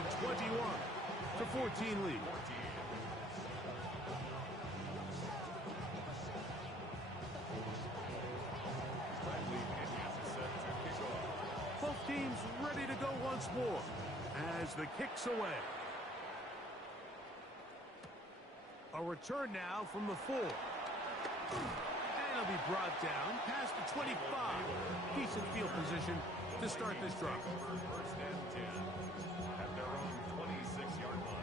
21-14 lead. Both teams ready to go once more as the kick's away. A return now from the 4. And he'll be brought down past the 25. Decent field position to start this drive. First and 10 at their own 26-yard line.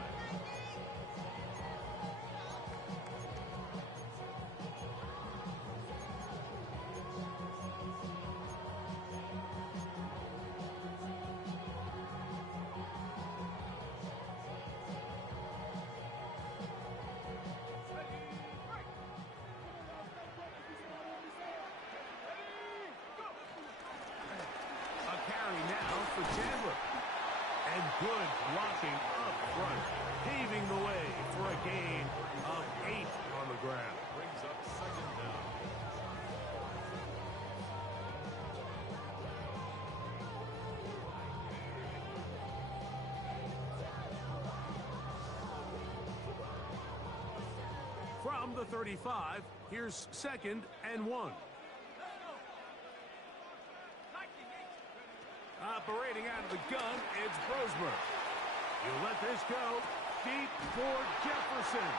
For Chandler. And good blocking up front, paving the way for a gain of 8 on the ground. Brings up second down. From the 35, here's 2nd and 1. Operating out of the gun, it's Brosmer. He'll let this go deep for Jefferson.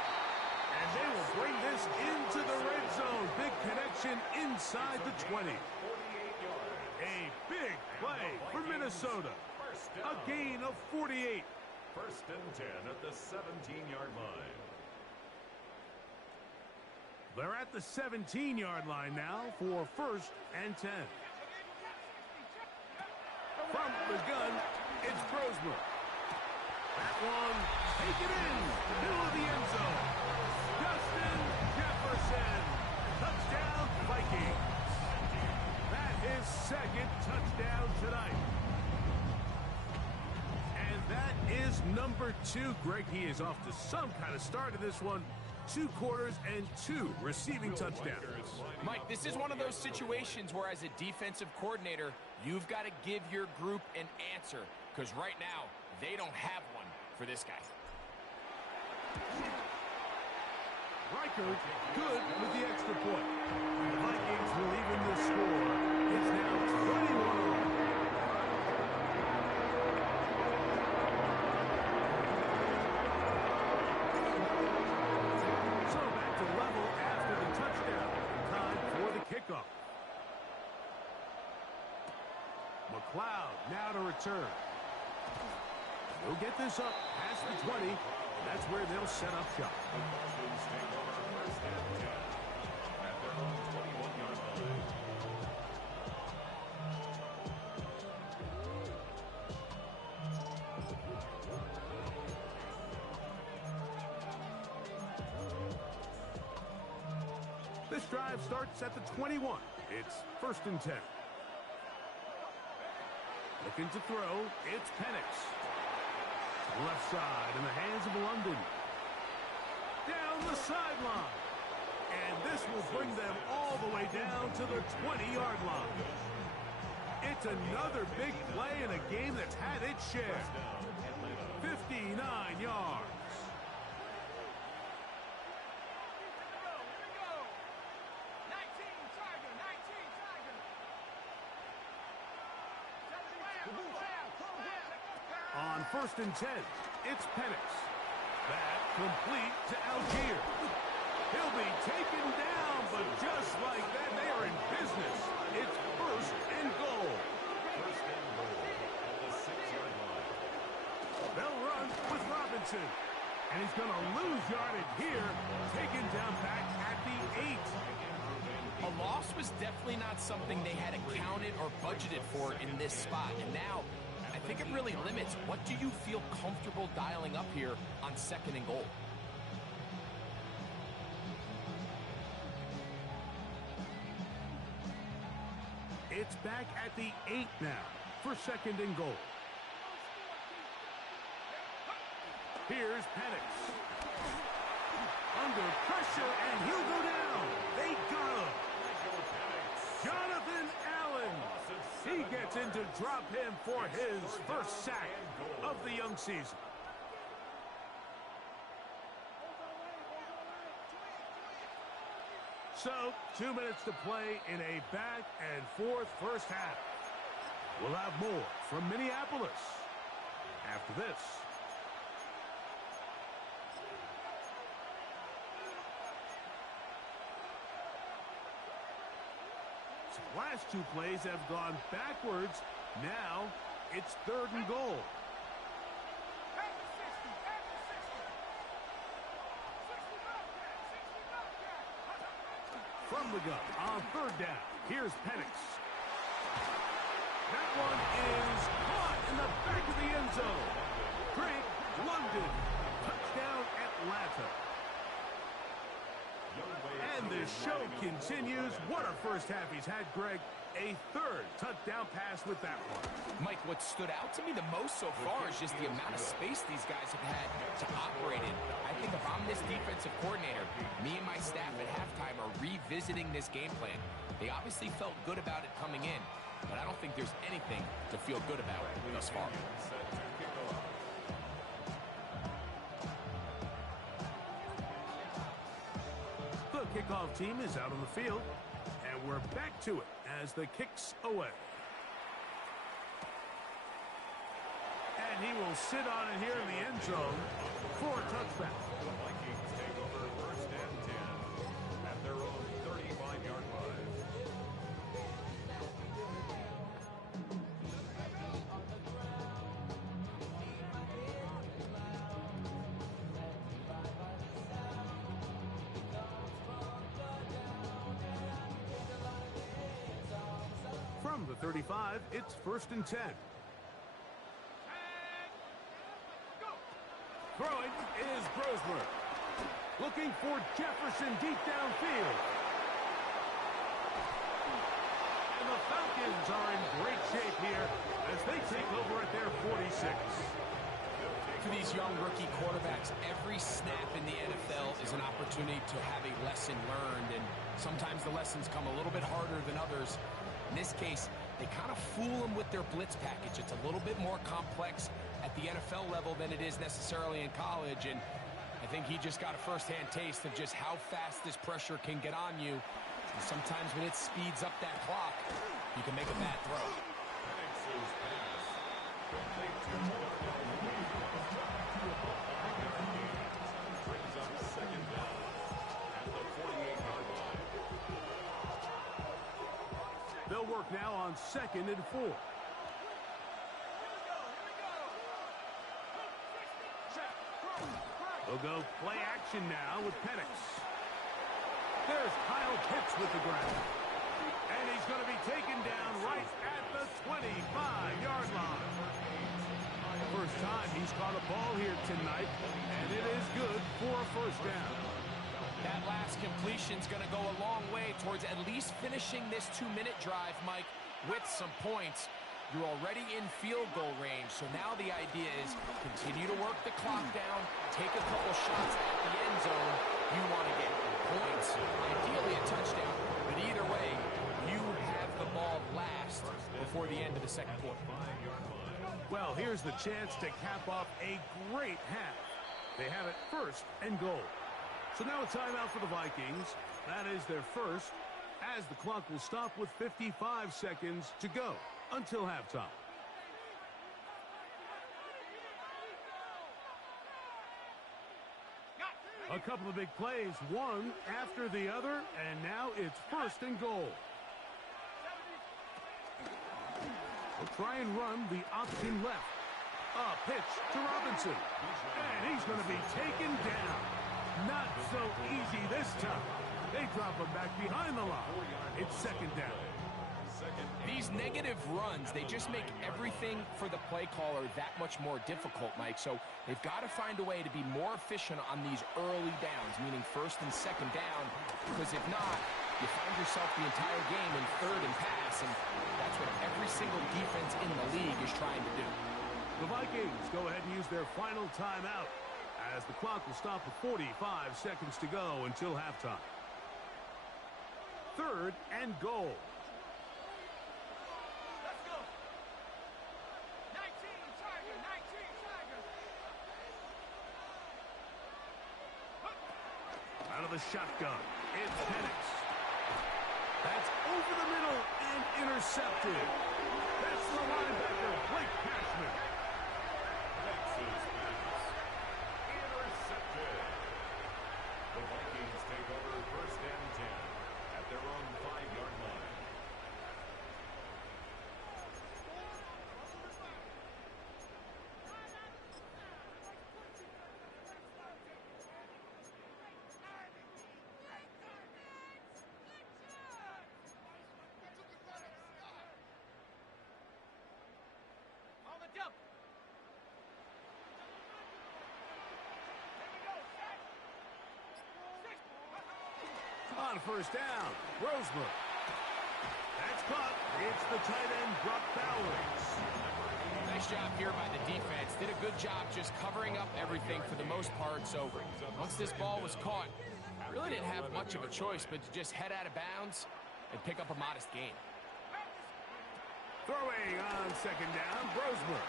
And they will bring this into the red zone. Big connection inside the 20. A big play for Minnesota. A gain of 48. First and 10 at the 17-yard line. They're at the 17-yard line now for 1st and 10. From the gun, it's Brosmer. That one, take it in, middle of the end zone. Justin Jefferson, touchdown Vikings. That is 2nd touchdown tonight. And that is number 2. Greg, he is off to some kind of start in this one. 2 quarters and 2 receiving touchdowns. Mike, this is one of those situations where as a defensive coordinator, you've got to give your group an answer, because right now, they don't have one for this guy. Riker, good with the extra point. The Vikings will even the score. It's now 21. So back to level after the touchdown. Time for the kickoff. McLeod now to return. He'll get this up past the 20. That's where they'll set up shop. This drive starts at the 21. It's 1st and 10. Looking to throw, it's Penix. Left side in the hands of London. Down the sideline. And this will bring them all the way down to the 20-yard line. It's another big play in a game that's had its share. 59 yards. On 1st and 10, it's Penix. That complete to Algier. He'll be taken down, but just like that, they are in business. It's 1st and goal. Robinson. And he's going to lose yardage here, taken down back at the 8. A loss was definitely not something they had accounted or budgeted for in this spot. And now, I think it really limits what do you feel comfortable dialing up here on 2nd and goal. It's back at the 8 now for 2nd and goal. Here's Penix. Under pressure, and he'll go down. They got him. Jonathan Allen. He gets in to drop him for his first sack of the young season. So, 2 minutes to play in a back-and-forth first half. We'll have more from Minneapolis after this. Last 2 plays have gone backwards. Now it's 3rd and goal. From the gun on 3rd down. Here's Penix. That one is caught in the back of the end zone. Greg London. Touchdown Atlanta. And the show continues. What a first half he's had, Greg. A 3rd touchdown pass with that one. Mike, what stood out to me the most so far is just the amount of space these guys have had to operate in. I think if I'm this defensive coordinator, me and my staff at halftime are revisiting this game plan. They obviously felt good about it coming in, but I don't think there's anything to feel good about thus far. The kickoff team is out on the field, and we're back to it as the kick's away. And he will sit on it here in the end zone for a touchback. The Vikings take over 1st and 10 at their own 35-yard line. From the 35, it's 1st and 10. Throwing is Brosmer. Looking for Jefferson deep downfield. And the Falcons are in great shape here as they take over at their 46. For these young rookie quarterbacks, every snap in the NFL is an opportunity to have a lesson learned, and sometimes the lessons come a little bit harder than others. In this case, they kind of fool them with their blitz package. It's a little bit more complex at the NFL level than it is necessarily in college, and I think he just got a first-hand taste of just how fast this pressure can get on you. And sometimes when it speeds up that clock, you can make a bad throw. Brings up 2nd down at the 48-yard line. They'll work now on 2nd and 4. They'll go play action now with Penix. There's Kyle Pitts with the grab. And he's going to be taken down right at the 25-yard line. First time he's caught a ball here tonight, and it is good for a first down. That last completion's going to go a long way towards at least finishing this 2-minute drive, Mike, with some points. You're already in field goal range, so now the idea is continue to work the clock down, take a couple shots at the end zone. You want to get points, ideally a touchdown, but either way, you have the ball last before the end of the 2nd quarter. Well, here's the chance to cap off a great half. They have it 1st and goal. So now a timeout for the Vikings. That is their first, as the clock will stop with 55 seconds to go until halftime. A couple of big plays, one after the other, and now it's 1st and goal. We'll try and run the option left. A pitch to Robinson. And he's going to be taken down. Not so easy this time. They drop him back behind the line. It's second down. These negative runs, they just make everything for the play caller that much more difficult, Mike. So they've got to find a way to be more efficient on these early downs, meaning first and second down, because if not, you find yourself the entire game in third and pass, and that's what every single defense in the league is trying to do. The Vikings go ahead and use their final timeout as the clock will stop with 45 seconds to go until halftime. Third and goal. Let's go. 19 Tiger, 19 Tiger. Out of the shotgun, it's Penix. That's over the middle and intercepted. That's the linebacker, Blake Cashman. Intercepted. The Vikings take over first and 10 at their own 5-yard line. On the jump. On first down, Roseman. That's caught. It's the tight end, Brock Bowers. Nice job here by the defense. Did a good job just covering up everything for the most part. So once this ball was caught, really didn't have much of a choice but to just head out of bounds and pick up a modest gain. Throwing on second down, Roseman.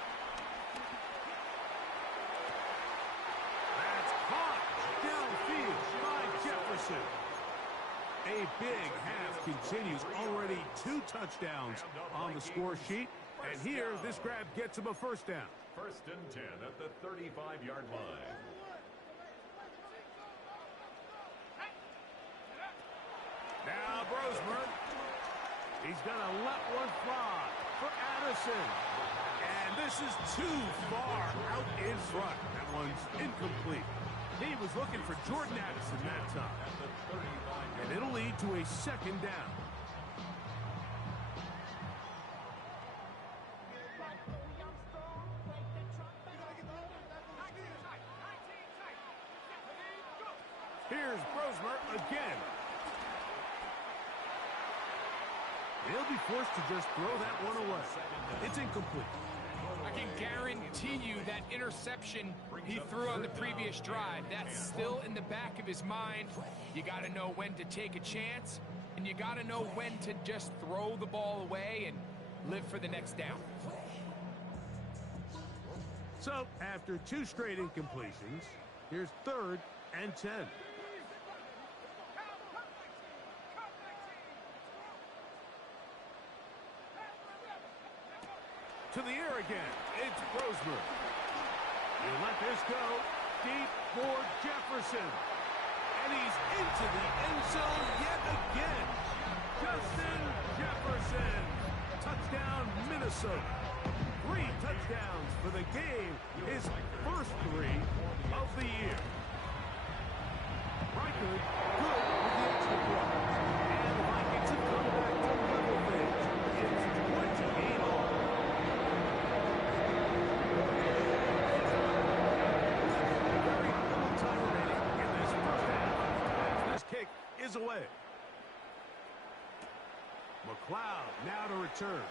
That's caught downfield by Jefferson. A big half continues. Already 2 touchdowns on the score sheet. And here, this grab gets him a first down. First and 10 at the 35-yard line. Now Brosmer. He's going to let one fly for Addison. And this is too far out in front. That one's incomplete. He was looking for Jordan Addison that time. And it'll lead to a second down. Here's Brosmer again. He'll be forced to just throw that one away. It's incomplete. I can guarantee you that interception he threw on the previous drive, that's still in the back of his mind. You got to know when to take a chance, and you got to know when to just throw the ball away and live for the next down. So, after 2 straight incompletions, here's third and 10. To the air again. It's Brosmer. He let this go deep for Jefferson. And he's into the end zone yet again. Justin Jefferson. Touchdown, Minnesota. 3 touchdowns for the game. His first 3 of the year. Reichard good with the extra point. And the Vikings have come back to level things. It's 28 all. Very little time remaining in this first half as this kick is away. McLeod now to return.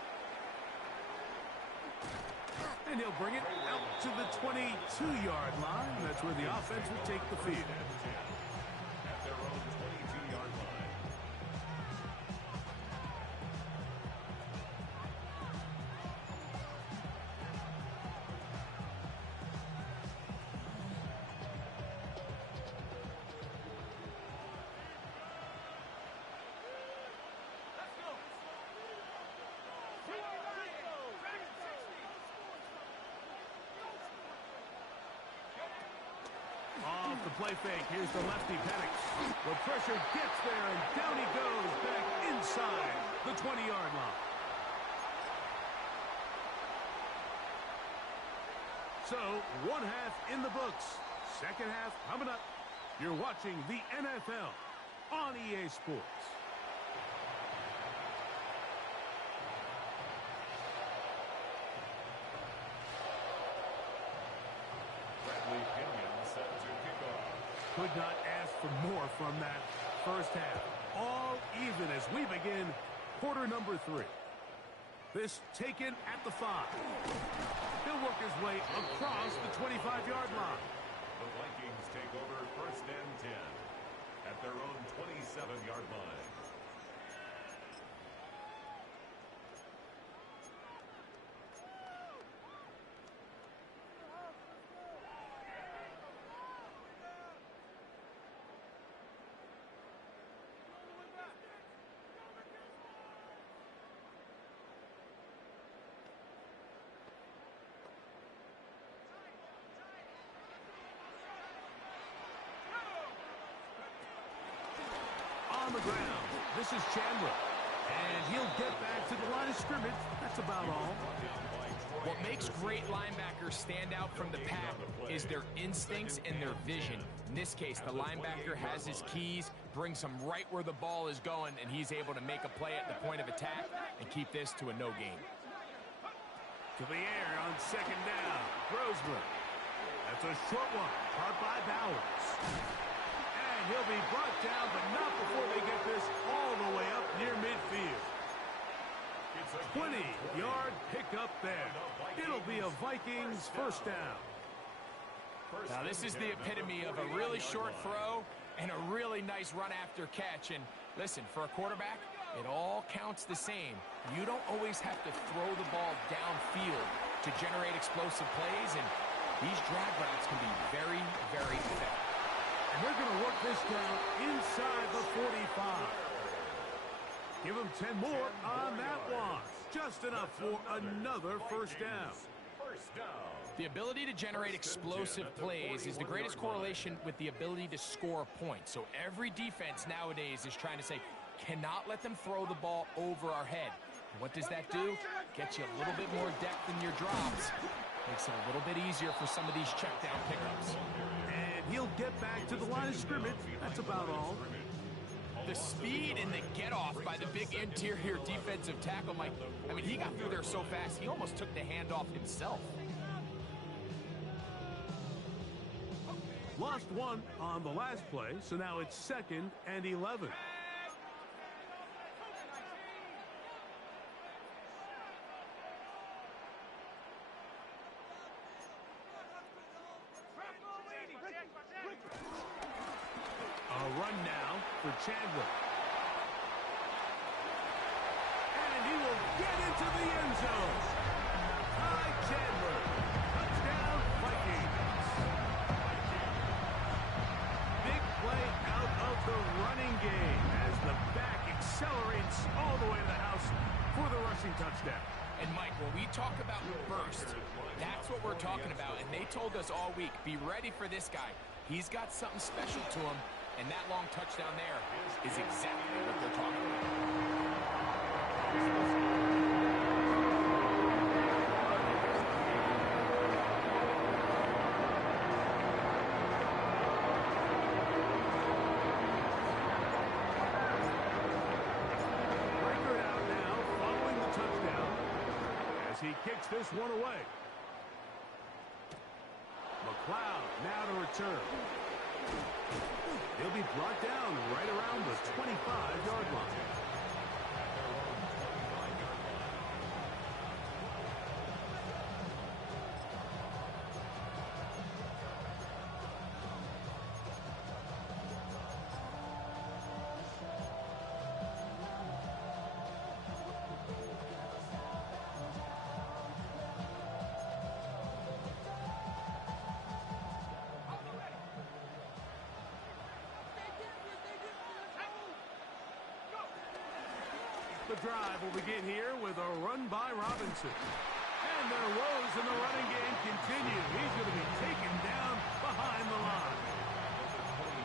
And he'll bring it out to the 22-yard line. That's where the offense will take the field. At their own 22-yard line. Off the play fake, here's the lefty Penix. The pressure gets there, and down he goes back inside the 20-yard line. So, one half in the books. Second half coming up. You're watching the NFL on EA Sports. Bradley Pinion set to kick off. Could not ask for more from that first half. All even as we begin quarter number 3. This taken at the 5. He'll work his way across the 25-yard line. The Vikings take over first and 10 at their own 27-yard line. On the ground, this is Chandler. And he'll get back to the line of scrimmage. That's about all. What makes great linebackers stand out from the pack is their instincts and their vision. In this case, the linebacker has his keys, brings him right where the ball is going, and he's able to make a play at the point of attack and keep this to a no gain. To the air on second down. Grossman. That's a short one. Caught by Bowers. And he'll be brought down, but not before they get this all the way up near midfield. 20-yard pickup there. It'll be a Vikings first down. Now, this is the epitome of a really short throw and a really nice run after catch. And listen, for a quarterback, it all counts the same. You don't always have to throw the ball downfield to generate explosive plays, and these drag routes can be very, very effective. And they're going to work this down inside the 45. Give him 10 more on that one. Just enough for another first down. The ability to generate explosive plays is the greatest correlation with the ability to score points. So every defense nowadays is trying to say, cannot let them throw the ball over our head. And what does that do? Gets you a little bit more depth in your drops. Makes it a little bit easier for some of these check down pickups. And he'll get back to the line of scrimmage. That's about all. The speed and the get-off by the big interior defensive tackle, Mike. I mean, he got through there so fast, he almost took the handoff himself. Lost one on the last play, so now it's 2nd and 11. A run now for Chandler. And he will get into the end zone. Ty Chandler. Touchdown, Vikings. Big play out of the running game as the back accelerates all the way to the house for the rushing touchdown. And, Mike, when we talk about burst, that's what we're talking about. And they told us all week, be ready for this guy. He's got something special to him. And that long touchdown there is exactly what they're talking about. Record out now following the touchdown as he kicks this one away. McLeod now to return. He'll be brought down right around the 25-yard line. The drive will begin here with a run by Robinson. And their woes in the running game continue. He's going to be taken down behind the line.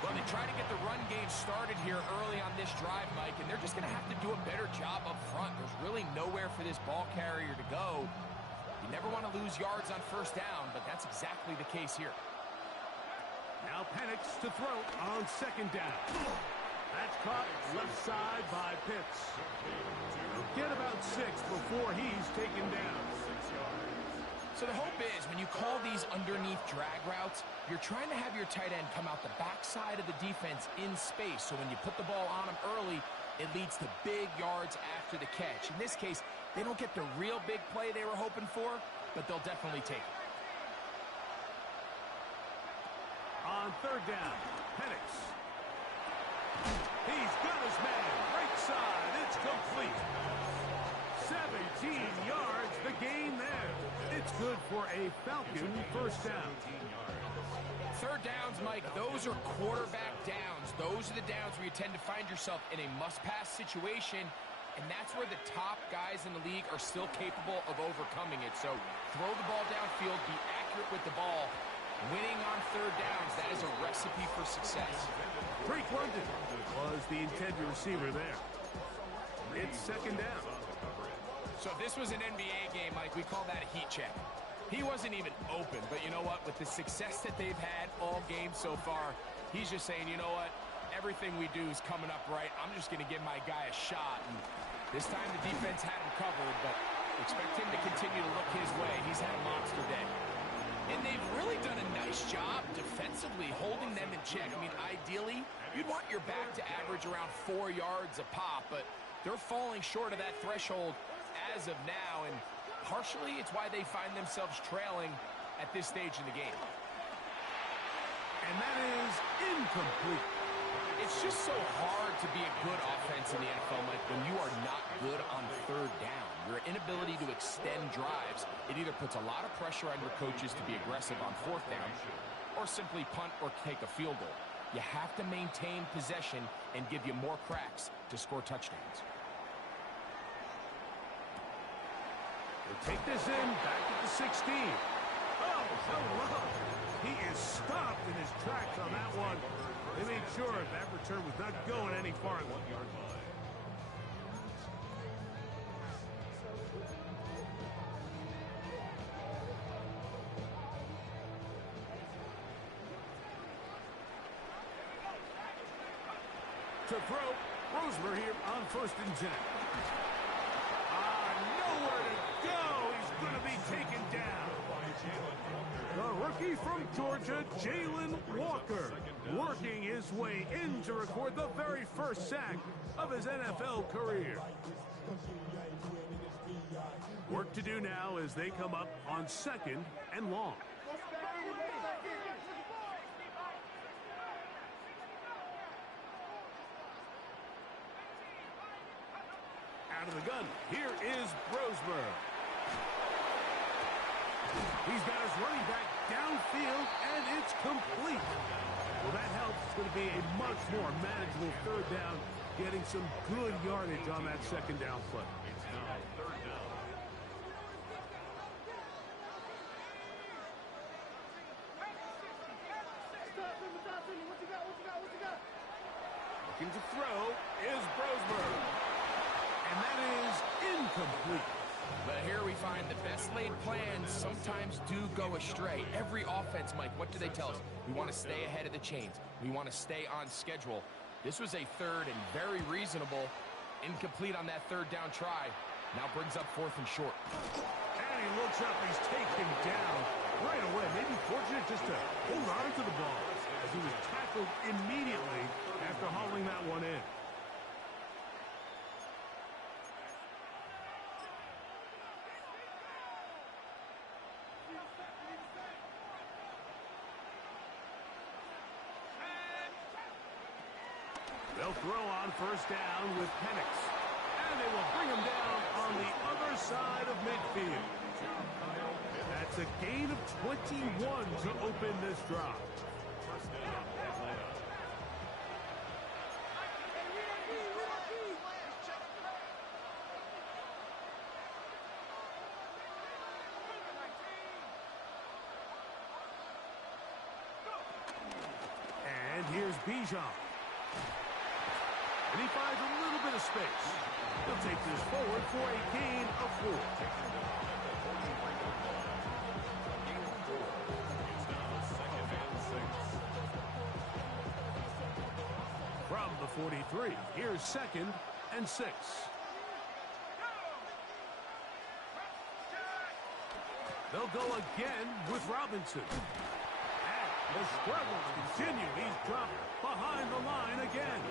Well, they try to get the run game started here early on this drive, Mike, and they're just going to have to do a better job up front. There's really nowhere for this ball carrier to go. You never want to lose yards on first down, but that's exactly the case here. Now Penix to throw on second down. That's caught left side by Pitts. He'll get about 6 before he's taken down. So the hope is when you call these underneath drag routes, you're trying to have your tight end come out the backside of the defense in space. So when you put the ball on him early, it leads to big yards after the catch. In this case, they don't get the real big play they were hoping for, but they'll definitely take it. On third down, Penix. He's got his man. Right side. It's complete. 17 yards, the gain there. It's good for a Falcon first down. Third downs, Mike, those are quarterback downs. Those are the downs where you tend to find yourself in a must-pass situation, and that's where the top guys in the league are still capable of overcoming it. So throw the ball downfield, be accurate with the ball. Winning on third downs, that is a recipe for success. Drake London was the intended receiver there. It's second down. So if this was an NBA game, Mike, we call that a heat check. He wasn't even open, but you know what? With the success that they've had all game so far, he's just saying, you know what? Everything we do is coming up right. I'm just going to give my guy a shot. And this time the defense had him covered, but expect him to continue to look his way. He's had a monster day. And they've really done a nice job defensively holding them in check. I mean, ideally, you'd want your back to average around 4 yards a pop, but they're falling short of that threshold as of now, and partially it's why they find themselves trailing at this stage in the game. And that is incomplete. It's just so hard to be a good offense in the NFL, Mike, when you are not good on third down. Your inability to extend drives, it either puts a lot of pressure on your coaches to be aggressive on fourth down or simply punt or take a field goal. You have to maintain possession and give you more cracks to score touchdowns. They'll take this in, back at the 16. Oh, hello. He is stopped in his tracks on that one. They made sure that return was not going any farther. To throw, Rosemer here on 1st and 10. Nowhere to go. He's going to be taken down. The rookie from Georgia, Jalen Walker, working his way in to record the very first sack of his NFL career. Work to do now as they come up on 2nd and long. Out of the gun, here is Rosemer. He's got his running back downfield, and it's complete. Well, that helps. It's going to be a much more manageable third down, getting some good yardage on that second down play. It's now third down. Looking to throw is Rosemer. And that is incomplete. But here we find the best laid plans sometimes do go astray. Every offense, Mike, what do they tell us? We want to stay ahead of the chains. We want to stay on schedule. This was a third and very reasonable. Incomplete on that third down try. Now brings up 4th and short. And he looks up, he's taken down right away. Maybe fortunate just to hold on to the ball as he was tackled immediately after hauling that one in. They'll throw on 1st down with Penix. And they will bring him down on the other side of midfield. That's a gain of 21 to open this drive. And here's Bijan. And he finds a little bit of space. He'll take this forward for a gain of 4. 43. Here's 2nd and 6. They'll go again with Robinson. And the struggles continue. He's dropped behind the line again.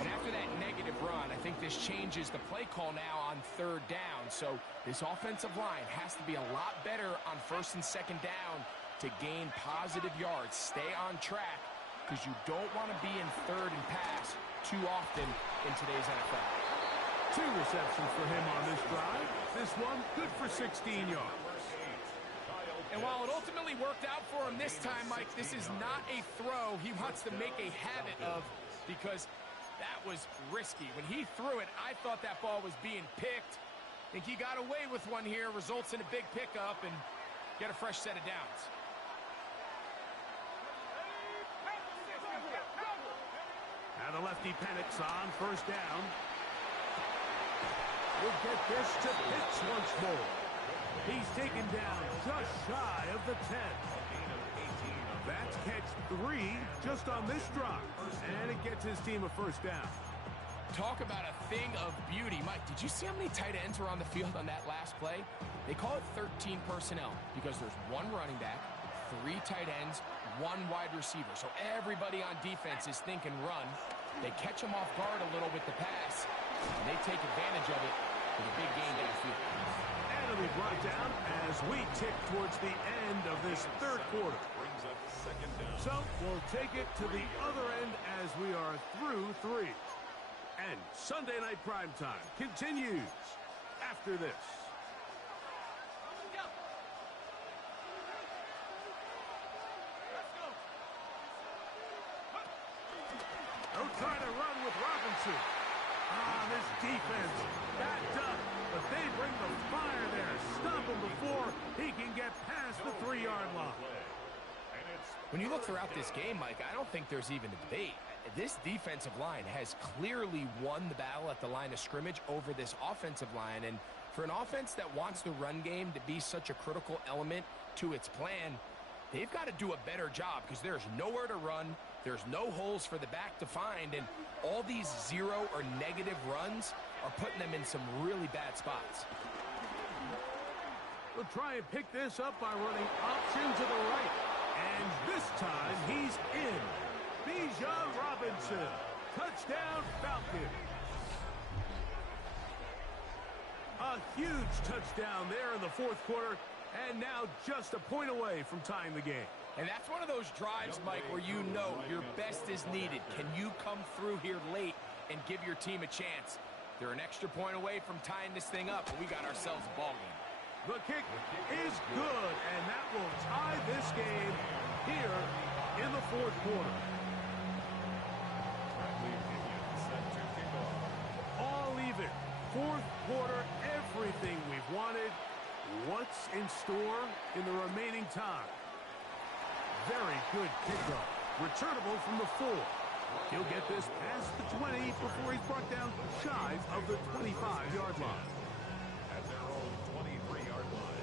And after that negative run, I think this changes the play call now on 3rd down. So this offensive line has to be a lot better on 1st and 2nd down to gain positive yards. Stay on track because you don't want to be in 3rd and pass too often in today's NFL. 2 receptions for him on this drive. This one good for 16 yards. And while it ultimately worked out for him this time, Mike, this is not a throw he wants to make a habit of because that was risky. When he threw it, I thought that ball was being picked. I think he got away with one here, results in a big pickup, and get a fresh set of downs. Now the lefty Penix on 1st down. We'll get this to Pitts once more. He's taken down just shy of the 10. That's catch 3 just on this drive. And it gets his team a 1st down. Talk about a thing of beauty. Mike, did you see how many tight ends were on the field on that last play? They call it 13 personnel because there's 1 running back, 3 tight ends, 1 wide receiver. So everybody on defense is thinking run. They catch him off guard a little with the pass, and they take advantage of it with a big gain downfield. And it'll be brought down as we tick towards the end of this 3rd quarter. So we'll take it to the other end as we are through 3. And Sunday Night Primetime continues after this. They'll try to run with Robinson. This defense backed up, but they bring the fire there. Stop him before he can get past the 3-yard line. When you look throughout this game, Mike, I don't think there's even a debate. This defensive line has clearly won the battle at the line of scrimmage over this offensive line. And for an offense that wants the run game to be such a critical element to its plan, they've got to do a better job because there's nowhere to run. There's no holes for the back to find. And all these 0 or negative runs are putting them in some really bad spots. We'll try and pick this up by running option to the right. And this time he's in. Bijan Robinson. Touchdown Falcons. A huge touchdown there in the 4th quarter. And now just a point away from tying the game. And that's one of those drives, Mike, where you know your best is needed. Can you come through here late and give your team a chance? They're an extra point away from tying this thing up, and we got ourselves a ball game. The kick is good, and that will tie this game here in the 4th quarter. All even. 4th quarter, everything we've wanted. What's in store in the remaining time? Very good kickoff. Returnable from the 4. He'll get this past the 20 before he's brought down shy of the 25-yard line. At their own 23-yard line.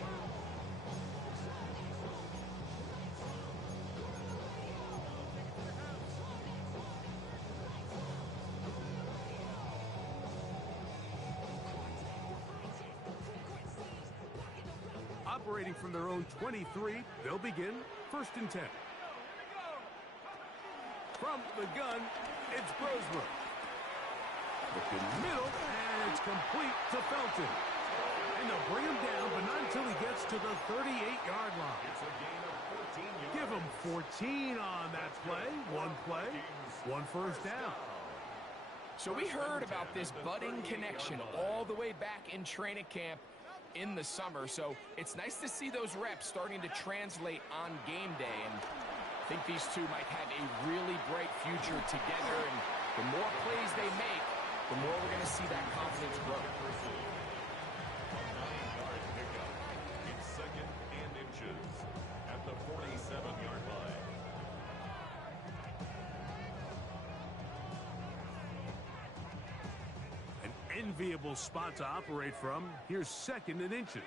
Operating from their own 23, they'll begin 1st and 10. From the gun, it's Brosmer. Looking middle, and it's complete to Felton. And they'll bring him down, but not until he gets to the 38-yard line. It's a gain of 14 yards. Give him 14 on that play. 1 first down. So we heard about this budding connection all the way back in training camp in the summer. So it's nice to see those reps starting to translate on game day. And I think these two might have a really bright future together. And the more plays they make, the more we're going to see that confidence grow. A 9-yard pickup. It's 2nd and inches at the 47-yard line. An enviable spot to operate from. Here's 2nd and inches.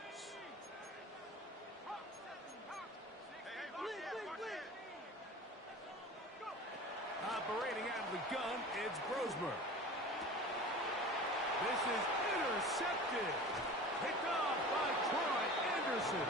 Operating out of the gun, It's Brosmer. This is intercepted. Picked off by Troy Anderson.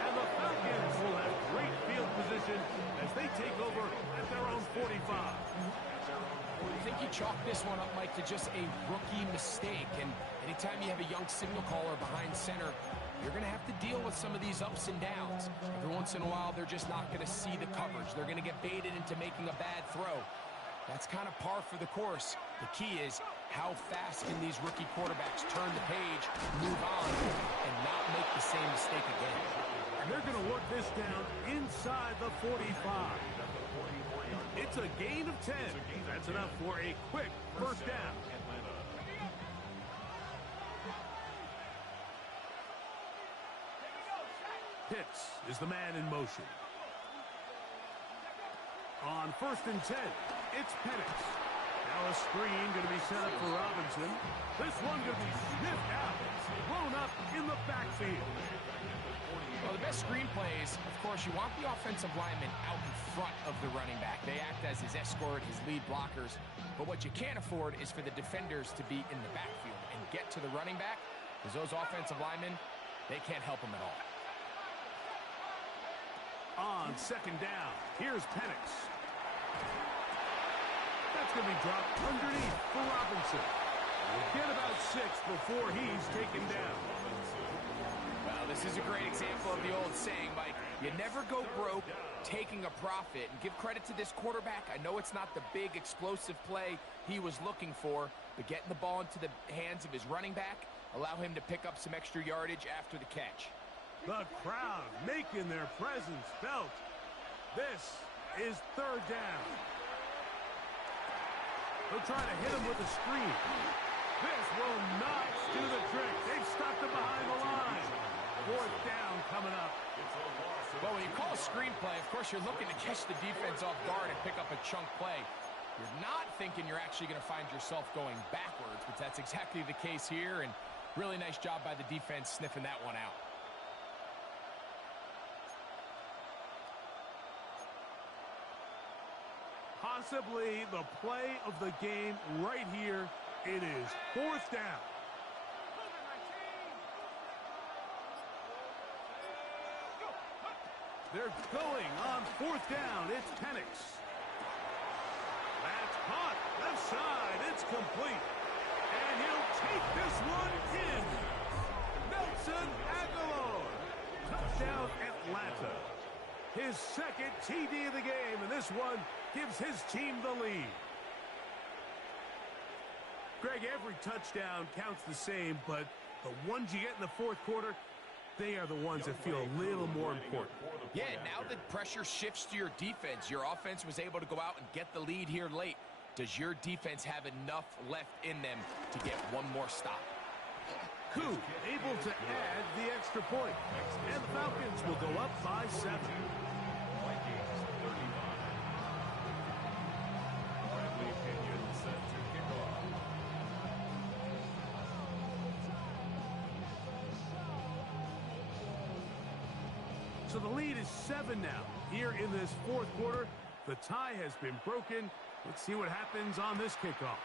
And the Falcons will have great field position as they take over at their own 45. I think you chalk this one up, Mike, to just a rookie mistake. And anytime you have a young signal caller behind center, you're going to have to deal with some of these ups and downs. Every once in a while, they're just not going to see the coverage. They're going to get baited into making a bad throw. That's kind of par for the course. The key is how fast can these rookie quarterbacks turn the page, move on, and not make the same mistake again. And they're going to work this down inside the 45. It's a gain of 10. That's enough for a quick first down. Pitts is the man in motion. On 1st and 10, it's Penix. Now a screen going to be set up for Robinson. This one going to be sniffed out, blown up in the backfield. Well, the best screenplays, of course, you want the offensive lineman out in front of the running back. They act as his escort, his lead blockers. But what you can't afford is for the defenders to be in the backfield and get to the running back, because those offensive linemen, they can't help him at all. On 2nd down, here's Penix. That's going to be dropped underneath for Robinson. We'll get about 6 before he's taken down. Well, this is a great example of the old saying, Mike. You never go broke taking a profit. And give credit to this quarterback. I know it's not the big explosive play he was looking for, but getting the ball into the hands of his running back, allow him to pick up some extra yardage after the catch. The crowd making their presence felt. This is 3rd down. They'll try to hit him with a screen. This will not do the trick. They've stopped him behind the line. 4th down coming up. Well, when you call a screenplay, of course, you're looking to catch the defense off guard and pick up a chunk play. You're not thinking you're actually going to find yourself going backwards, but that's exactly the case here, and really nice job by the defense sniffing that one out. Possibly the play of the game right here. It is 4th down. They're going on 4th down. It's Penix. That's caught. Left side. It's complete. And he'll take this one in. Nelson Aguilar. Touchdown Atlanta. His 2nd TD of the game, and this one gives his team the lead. Greg, every touchdown counts the same, but the ones you get in the 4th quarter, they are the ones that feel a little more important. Yeah, now the pressure shifts to your defense. Your offense was able to go out and get the lead here late. Does your defense have enough left in them to get one more stop? Koo able to add the extra point. And the Falcons will go up by 7. So the lead is 7 now. Here in this 4th quarter, the tie has been broken. Let's see what happens on this kickoff.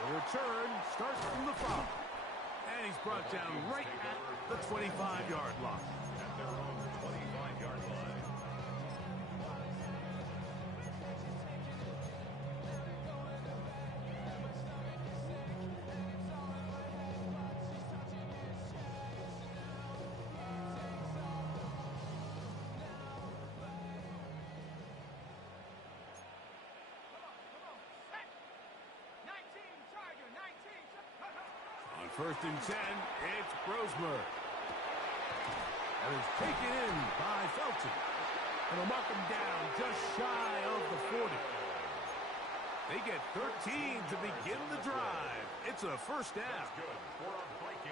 The return starts from the 5. And he's brought down right at the 25-yard line. At their own 25-yard line. On 1st and 10, it's Brosmer. And it's taken in by Felton. And they'll mark him down just shy of the 40. They get 13 to begin the drive. It's a 1st down.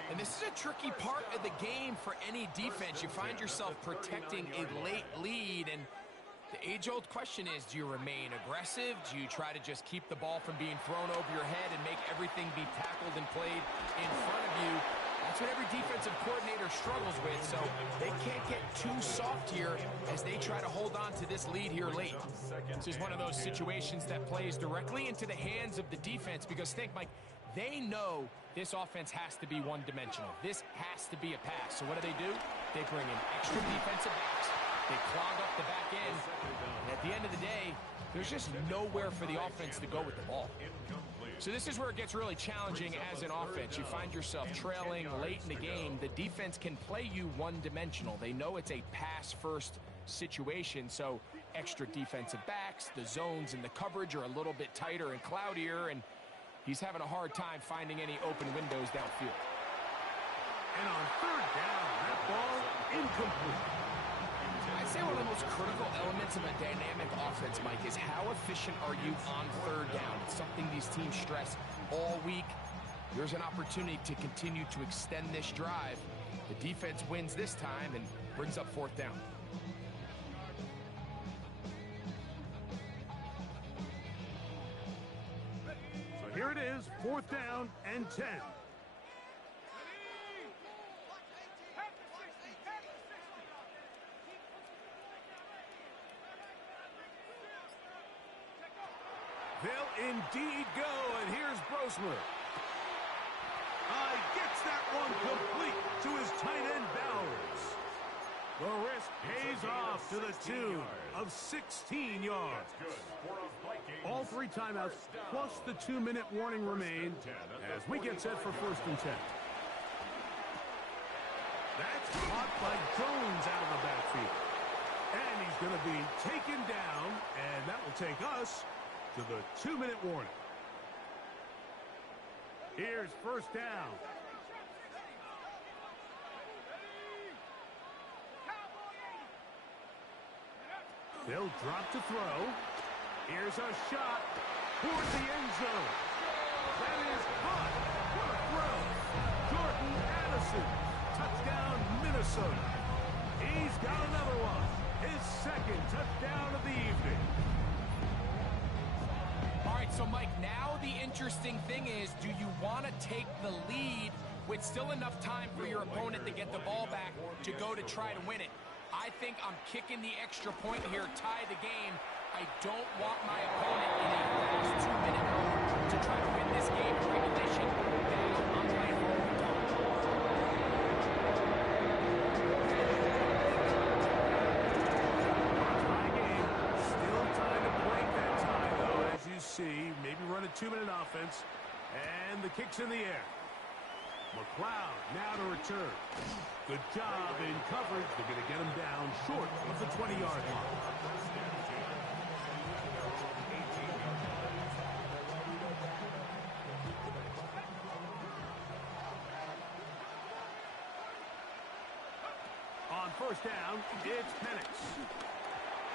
And this is a tricky part of the game for any defense. You find yourself protecting a late lead, and the age-old question is, do you remain aggressive? Do you try to just keep the ball from being thrown over your head and make everything be tackled and played in front of you? That's what every defensive coordinator struggles with, so they can't get too soft here as they try to hold on to this lead here late. This is one of those situations that plays directly into the hands of the defense because think, Mike, they know this offense has to be one-dimensional. This has to be a pass. So what do? They bring in extra defensive backs. They clog up the back end. And at the end of the day, there's just nowhere for the offense to go with the ball. So this is where it gets really challenging as an offense. You find yourself trailing late in the game. The defense can play you one-dimensional. They know it's a pass-first situation, so extra defensive backs, the zones and the coverage are a little bit tighter and cloudier, and he's having a hard time finding any open windows downfield. And on third down, that ball incomplete. I'd say one of the most critical elements of a dynamic offense, Mike, is how efficient are you on third down? It's something these teams stress all week. There's an opportunity to continue to extend this drive. The defense wins this time and brings up fourth down. So here it is, fourth down and 10. They'll indeed go, and here's Brosmer. Gets that one complete to his tight end Bowers. The risk pays off to the tune of 16 yards. All three timeouts plus the 2-minute warning remain as we get set for first and 10. That's caught by Jones out of the backfield. And he's going to be taken down, and that will take us to the 2-minute warning. Here's first down. They'll drop to throw. Here's a shot toward the end zone. That is caught. What a throw. Jordan Addison. Touchdown, Minnesota. He's got another one. His second touchdown of the evening. All right, so Mike, now the interesting thing is, do you want to take the lead with still enough time for your opponent to get the ball back to go to try to win it? I think I'm kicking the extra point here, tie the game. I don't want my opponent in a last 2-minute mode to try to win this game in regulation. Now I'm playing for overtime. Tie game. Still trying to break that tie, though, as you see. Maybe run a 2-minute offense. And the kick's in the air. McLeod now to return. Good job in coverage. They're going to get him down short of the 20-yard line. On first down, it's Penix.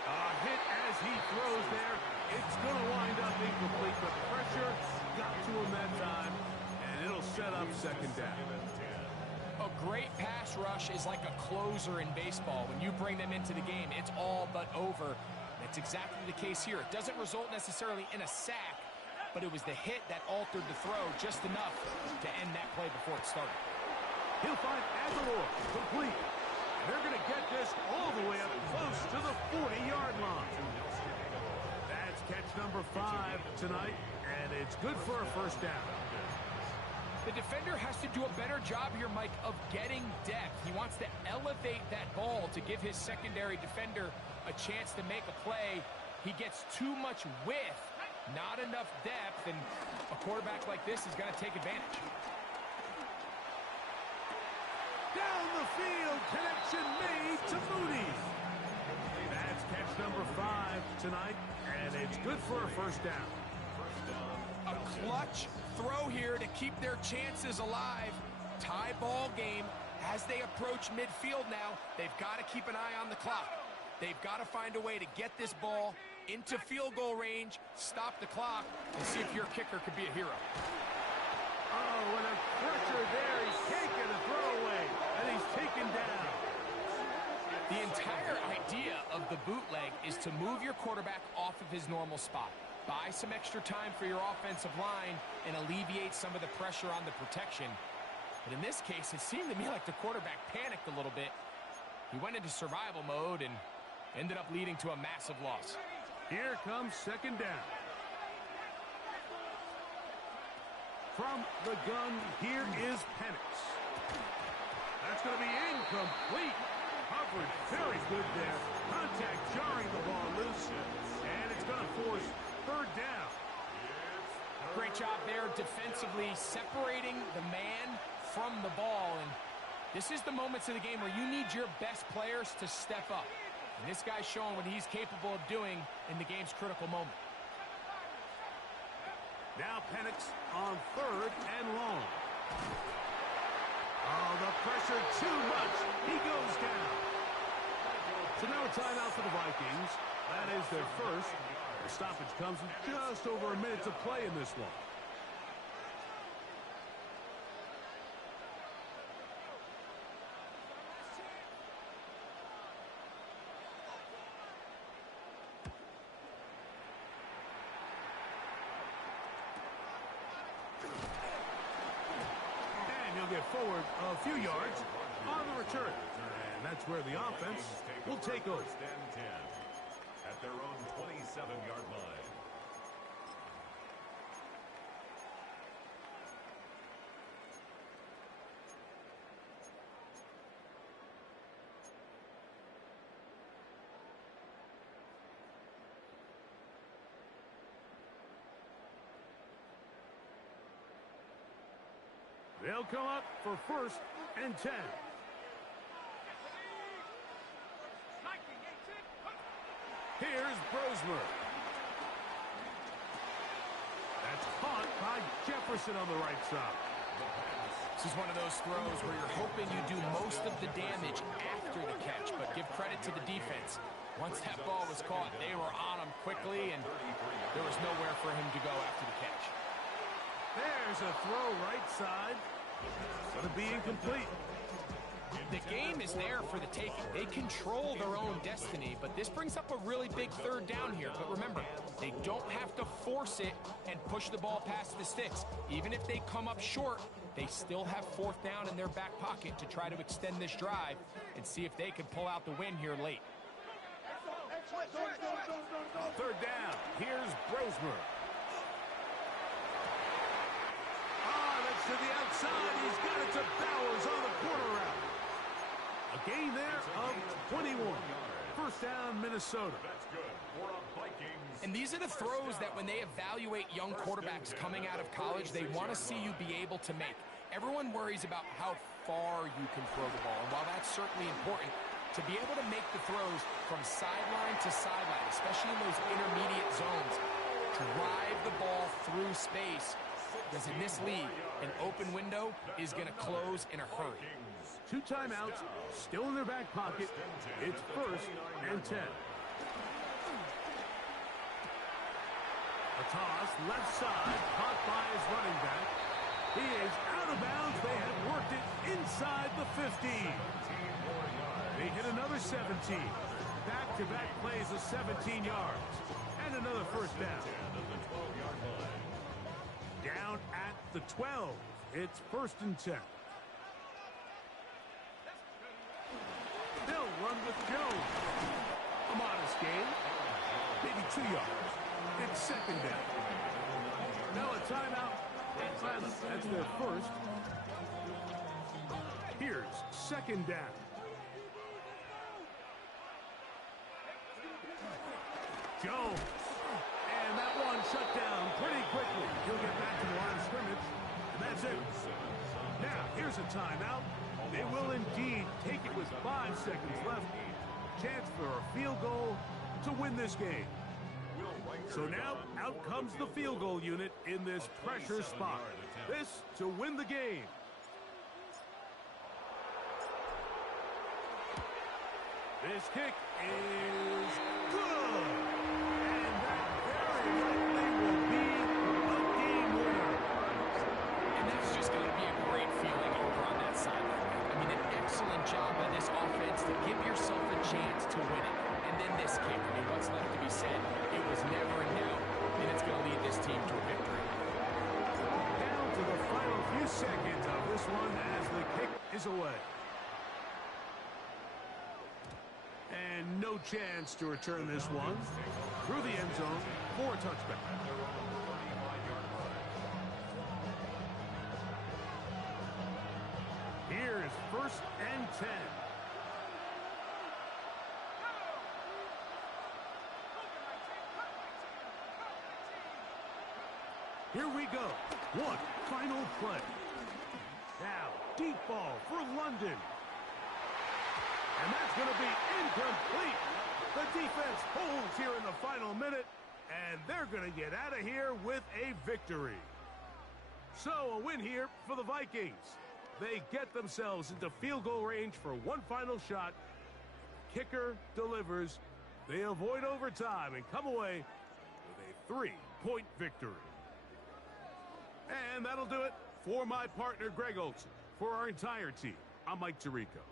A hit as he throws there. It's going to wind up incomplete, but pressure got to him that time. It'll set up second down. A great pass rush is like a closer in baseball. When you bring them into the game, it's all but over. That's exactly the case here. It doesn't result necessarily in a sack, but it was the hit that altered the throw just enough to end that play before it started. He'll find Aguilar complete. They're going to get this all the way up close to the 40-yard line. That's catch number 5 tonight, and it's good for a first down. The defender has to do a better job here, Mike, of getting depth. He wants to elevate that ball to give his secondary defender a chance to make a play. He gets too much width, not enough depth, and a quarterback like this is going to take advantage. Down the field, connection made to Mooney. That's catch number 5 tonight, and it's good for a first down. A clutch throw here to keep their chances alive. Tie ball game as they approach midfield now. They've got to keep an eye on the clock. They've got to find a way to get this ball into field goal range, stop the clock, and see if your kicker could be a hero. Oh, and a pressure there. He's taken a throwaway, and he's taken down. The entire idea of the bootleg is to move your quarterback off of his normal spot. Buy some extra time for your offensive line and alleviate some of the pressure on the protection. But in this case, it seemed to me like the quarterback panicked a little bit. He went into survival mode and ended up leading to a massive loss. Here comes second down. From the gun, here is Penix. That's going to be incomplete. Coverage very good there. Contact jarring the ball loose. And it's going to force third down. Great job there defensively, separating the man from the ball. And this is the moments of the game where you need your best players to step up. And this guy's showing what he's capable of doing in the game's critical moment. Now Penix on third and long. Oh, the pressure too much. He goes down. So now a timeout for the Vikings. That is their first. The stoppage comes with just over a minute to play in this one. Get forward a few yards on the return. And that's where the offense will take over. First and 10 at their own 27-yard line. They'll come up for first and 10. Here's Brosmer. That's caught by Jefferson on the right side. This is one of those throws where you're hoping you do most of the damage after the catch, but give credit to the defense. Once that ball was caught, they were on him quickly, and there was nowhere for him to go after the catch. There's a throw right side. Going to be incomplete. The game is there for the taking. They control their own destiny, but this brings up a really big third down here. But remember, they don't have to force it and push the ball past the sticks. Even if they come up short, they still have fourth down in their back pocket to try to extend this drive and see if they can pull out the win here late. Third down. Here's Brosmer. To the outside, he's got it to Bowers on the corner route. A gain there of 21. First down, Minnesota. That's good for a Vikings. And these are the throws that when they evaluate young quarterbacks coming out of college, they want to see you be able to make. Everyone worries about how far you can throw the ball. And while that's certainly important, to be able to make the throws from sideline to sideline, especially in those intermediate zones, drive the ball through space. Because in this league, an open window is going to close in a hurry. Two timeouts, still in their back pocket. It's first and 10. A toss, left side, caught by his running back. He is out of bounds. They have worked it inside the 15. They hit another 17. Back-to-back plays of 17 yards. And another first down. Down at the 12. It's first and 10. They'll run with Jones. A modest gain. Maybe 2 yards. It's second down. Now a timeout. That's their first. Here's second down. Jones. And that one shut down pretty quickly. He'll get back to the line of scrimmage, and that's it. Now, here's a timeout. They will indeed take it with 5 seconds left. Chance for a field goal to win this game. So now, out comes the field goal unit in this pressure spot. This to win the game. This kick is good. And that very likely will be a game winner. And that's just going to be a great feeling over on that sideline. I mean, an excellent job by this offense to give yourself a chance to win it. And then this kick, I mean, what's left to be said? It was never in doubt, and it's going to lead this team to a victory. Down to the final few few seconds of this one as the kick is away. And no chance to return this one through the end zone for a touchback. Here is 1st and 10. Here we go. One final play. Now, deep ball for London. And that's going to be incomplete. The defense holds here in the final minute, and they're going to get out of here with a victory. So, a win here for the Vikings. They get themselves into field goal range for one final shot. Kicker delivers. They avoid overtime and come away with a 3-point victory. And that'll do it for my partner, Greg Olson. For our entire team, I'm Mike Tirico.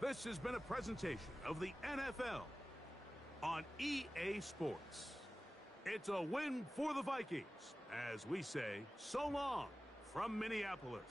This has been a presentation of the NFL on EA Sports. It's a win for the Vikings, as we say so long from Minneapolis.